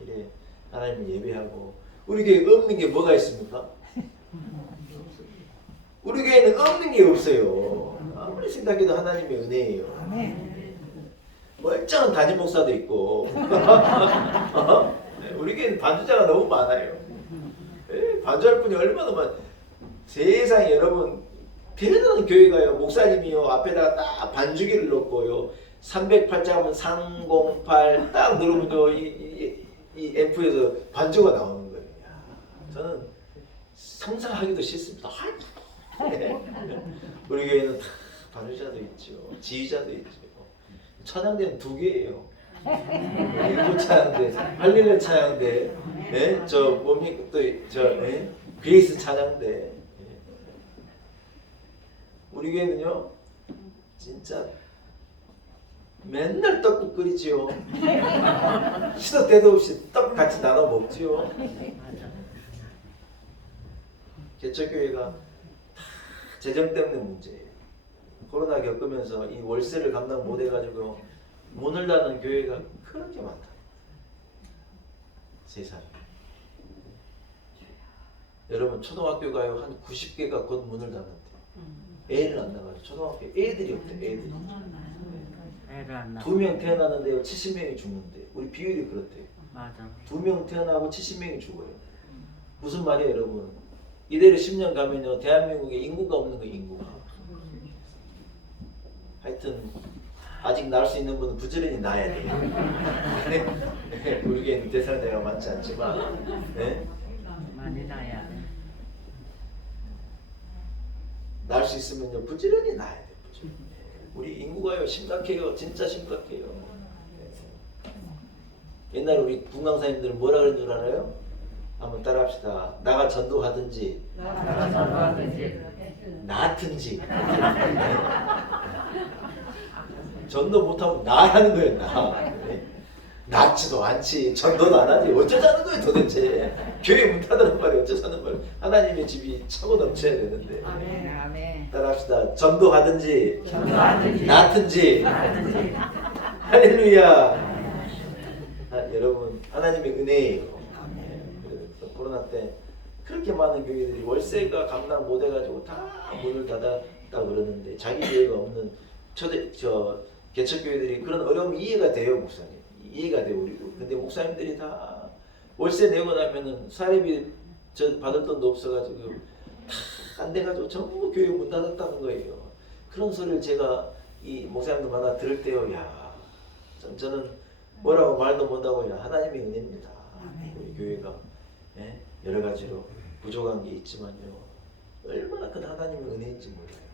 이래 하나님을 예배하고 우리 교회에 없는 게 뭐가 있습니까? 우리 교회는 없는 게 없어요. 아무리 생각해도 하나님의 은혜예요. 멀쩡한 담임 목사도 있고 우리 교회는 반주자가 너무 많아요. 반주할 분이 얼마나 많아요. 세상에 여러분 대단한 교회가요. 목사님이요 앞에다가 딱 반주기를 놓고요. 308자 하면 308 딱 누르면요 이 앰프에서 반주가 나오는 거예요. 야, 저는 상상하기도 싫습니다. 우리 교회는 다 반주자도 있죠. 지휘자도 있죠. 찬양대는 2개예요. 일부 찬양대, 할렐루야 찬양대, 저 뭡니까 또저 그레이스 찬양대. 우리 교회는요 진짜 맨날 떡국 끓이지요. 시도 때도 없이 떡 같이 나눠 먹지요. 개척교회가 재정 때문에 문제예요. 코로나 겪으면서 이 월세를 감당 못 해가지고 문을 닫는 교회가 그렇게 많다. 세상에. 여러분 초등학교가요 한 90개가 곧 문을 닫는데 애를 안 나가요. 초등학교 애들이 없대. 애들이. 애를 안 낳아. 2명 태어나는데요 70명이 죽는데 우리 비율이 그렇대요. 맞아. 2명 태어나고 70명이 죽어요. 무슨 말이에요 여러분? 이대로 10년 가면요 대한민국에 인구가 없는 거예요. 인구가. 하여튼 아직 낳을 수 있는 분은 부지런히 낳아야 돼요. 우리 교회는 대상자가 많지 않지만 많이 낳아야 돼. 낳을 수 있으면요 부지런히 낳아야 돼요. 부지런히. 우리 인구가요 심각해요. 진짜 심각해요. 옛날에 우리 군강사님들은 뭐라 그런 줄 알아요? 한번 따라합시다. 나가 전도하든지 낳든지. 전도 못하면 나라는 거예요. 나. 낳지도 않지 전도도 안 하지 어쩌자는 거예요 도대체. 교회 문 닫으란 말이 어쩌자는 말이에요. 하나님의 집이 차고 넘쳐야 되는데. 아멘. 따라합시다. 전도하든지 낳든지. 할렐루야. 여러분 하나님의 은혜예요. 그래서 코로나 때 그렇게 많은 교회들이 월세가 감당 못 해가지고 다 문을 닫았다 그러는데 자기 교회가 없는 개척교회들이 그런 어려움이 이해가 돼요. 목사님 이해가 돼요. 우리도. 근데 목사님들이 다 월세 내고 나면은 사례비 받을 돈도 없어가지고 다 안 돼가지고 전부 교회 문 닫았다는 거예요. 그런 소리를 제가 이 목사님들 만나 들을 때요. 야 저는 뭐라고 말도 못하고 하나님의 은혜입니다. 우리 교회가 여러 가지로 부족한 게 있지만요. 얼마나 큰 하나님의 은혜인지 몰라요.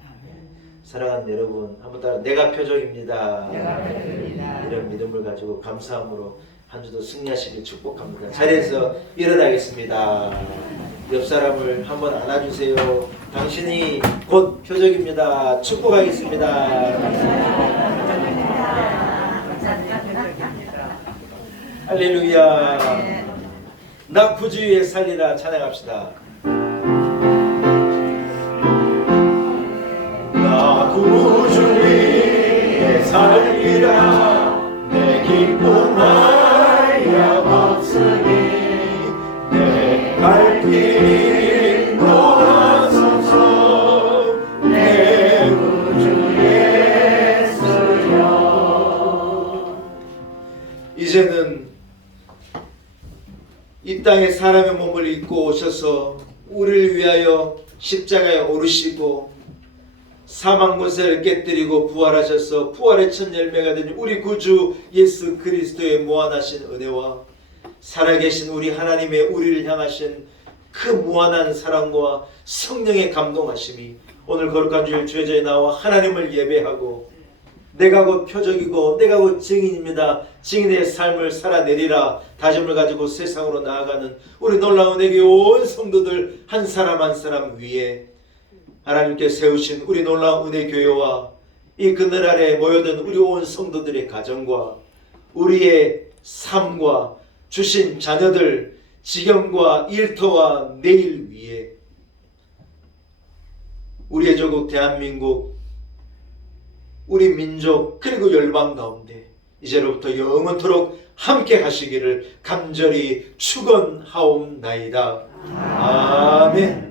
사랑하는 여러분 한번 따라 내가 표적입니다. 이런 믿음을 가지고 감사함으로 한 주도 승리하시길 축복합니다. 자리에서 일어나겠습니다. 옆 사람을 한번 안아주세요. 당신이 곧 표적입니다. 축복하겠습니다. 할렐루야. 나 구주위에 살리라 찬양합시다. 나 구주 위에 살리라 내 기쁨하여 없으니 내 발길 놓아소서 내 구주 예수여. 이제는 이 땅에 사람의 몸을 입고 오셔서 우리를 위하여 십자가에 오르시고 사망 권세를 깨뜨리고 부활하셔서 부활의 첫 열매가 된 우리 구주 예수 그리스도의 무한하신 은혜와 살아계신 우리 하나님의 우리를 향하신 그 무한한 사랑과 성령의 감동하심이 오늘 거룩한 주일 주의자에 나와 하나님을 예배하고 내가 곧 표적이고 내가 곧 증인입니다. 증인의 삶을 살아내리라 다짐을 가지고 세상으로 나아가는 우리 놀라운 내게 온 성도들 한 사람 한 사람 위에 하나님께 세우신 우리 놀라운 은혜 교회와 이 그늘 아래 모여든 우리 온 성도들의 가정과 우리의 삶과 주신 자녀들 지경과 일터와 내일 위에 우리의 조국 대한민국 우리 민족 그리고 열방 가운데 이제로부터 영원토록 함께 하시기를 간절히 축원하옵나이다. 아멘.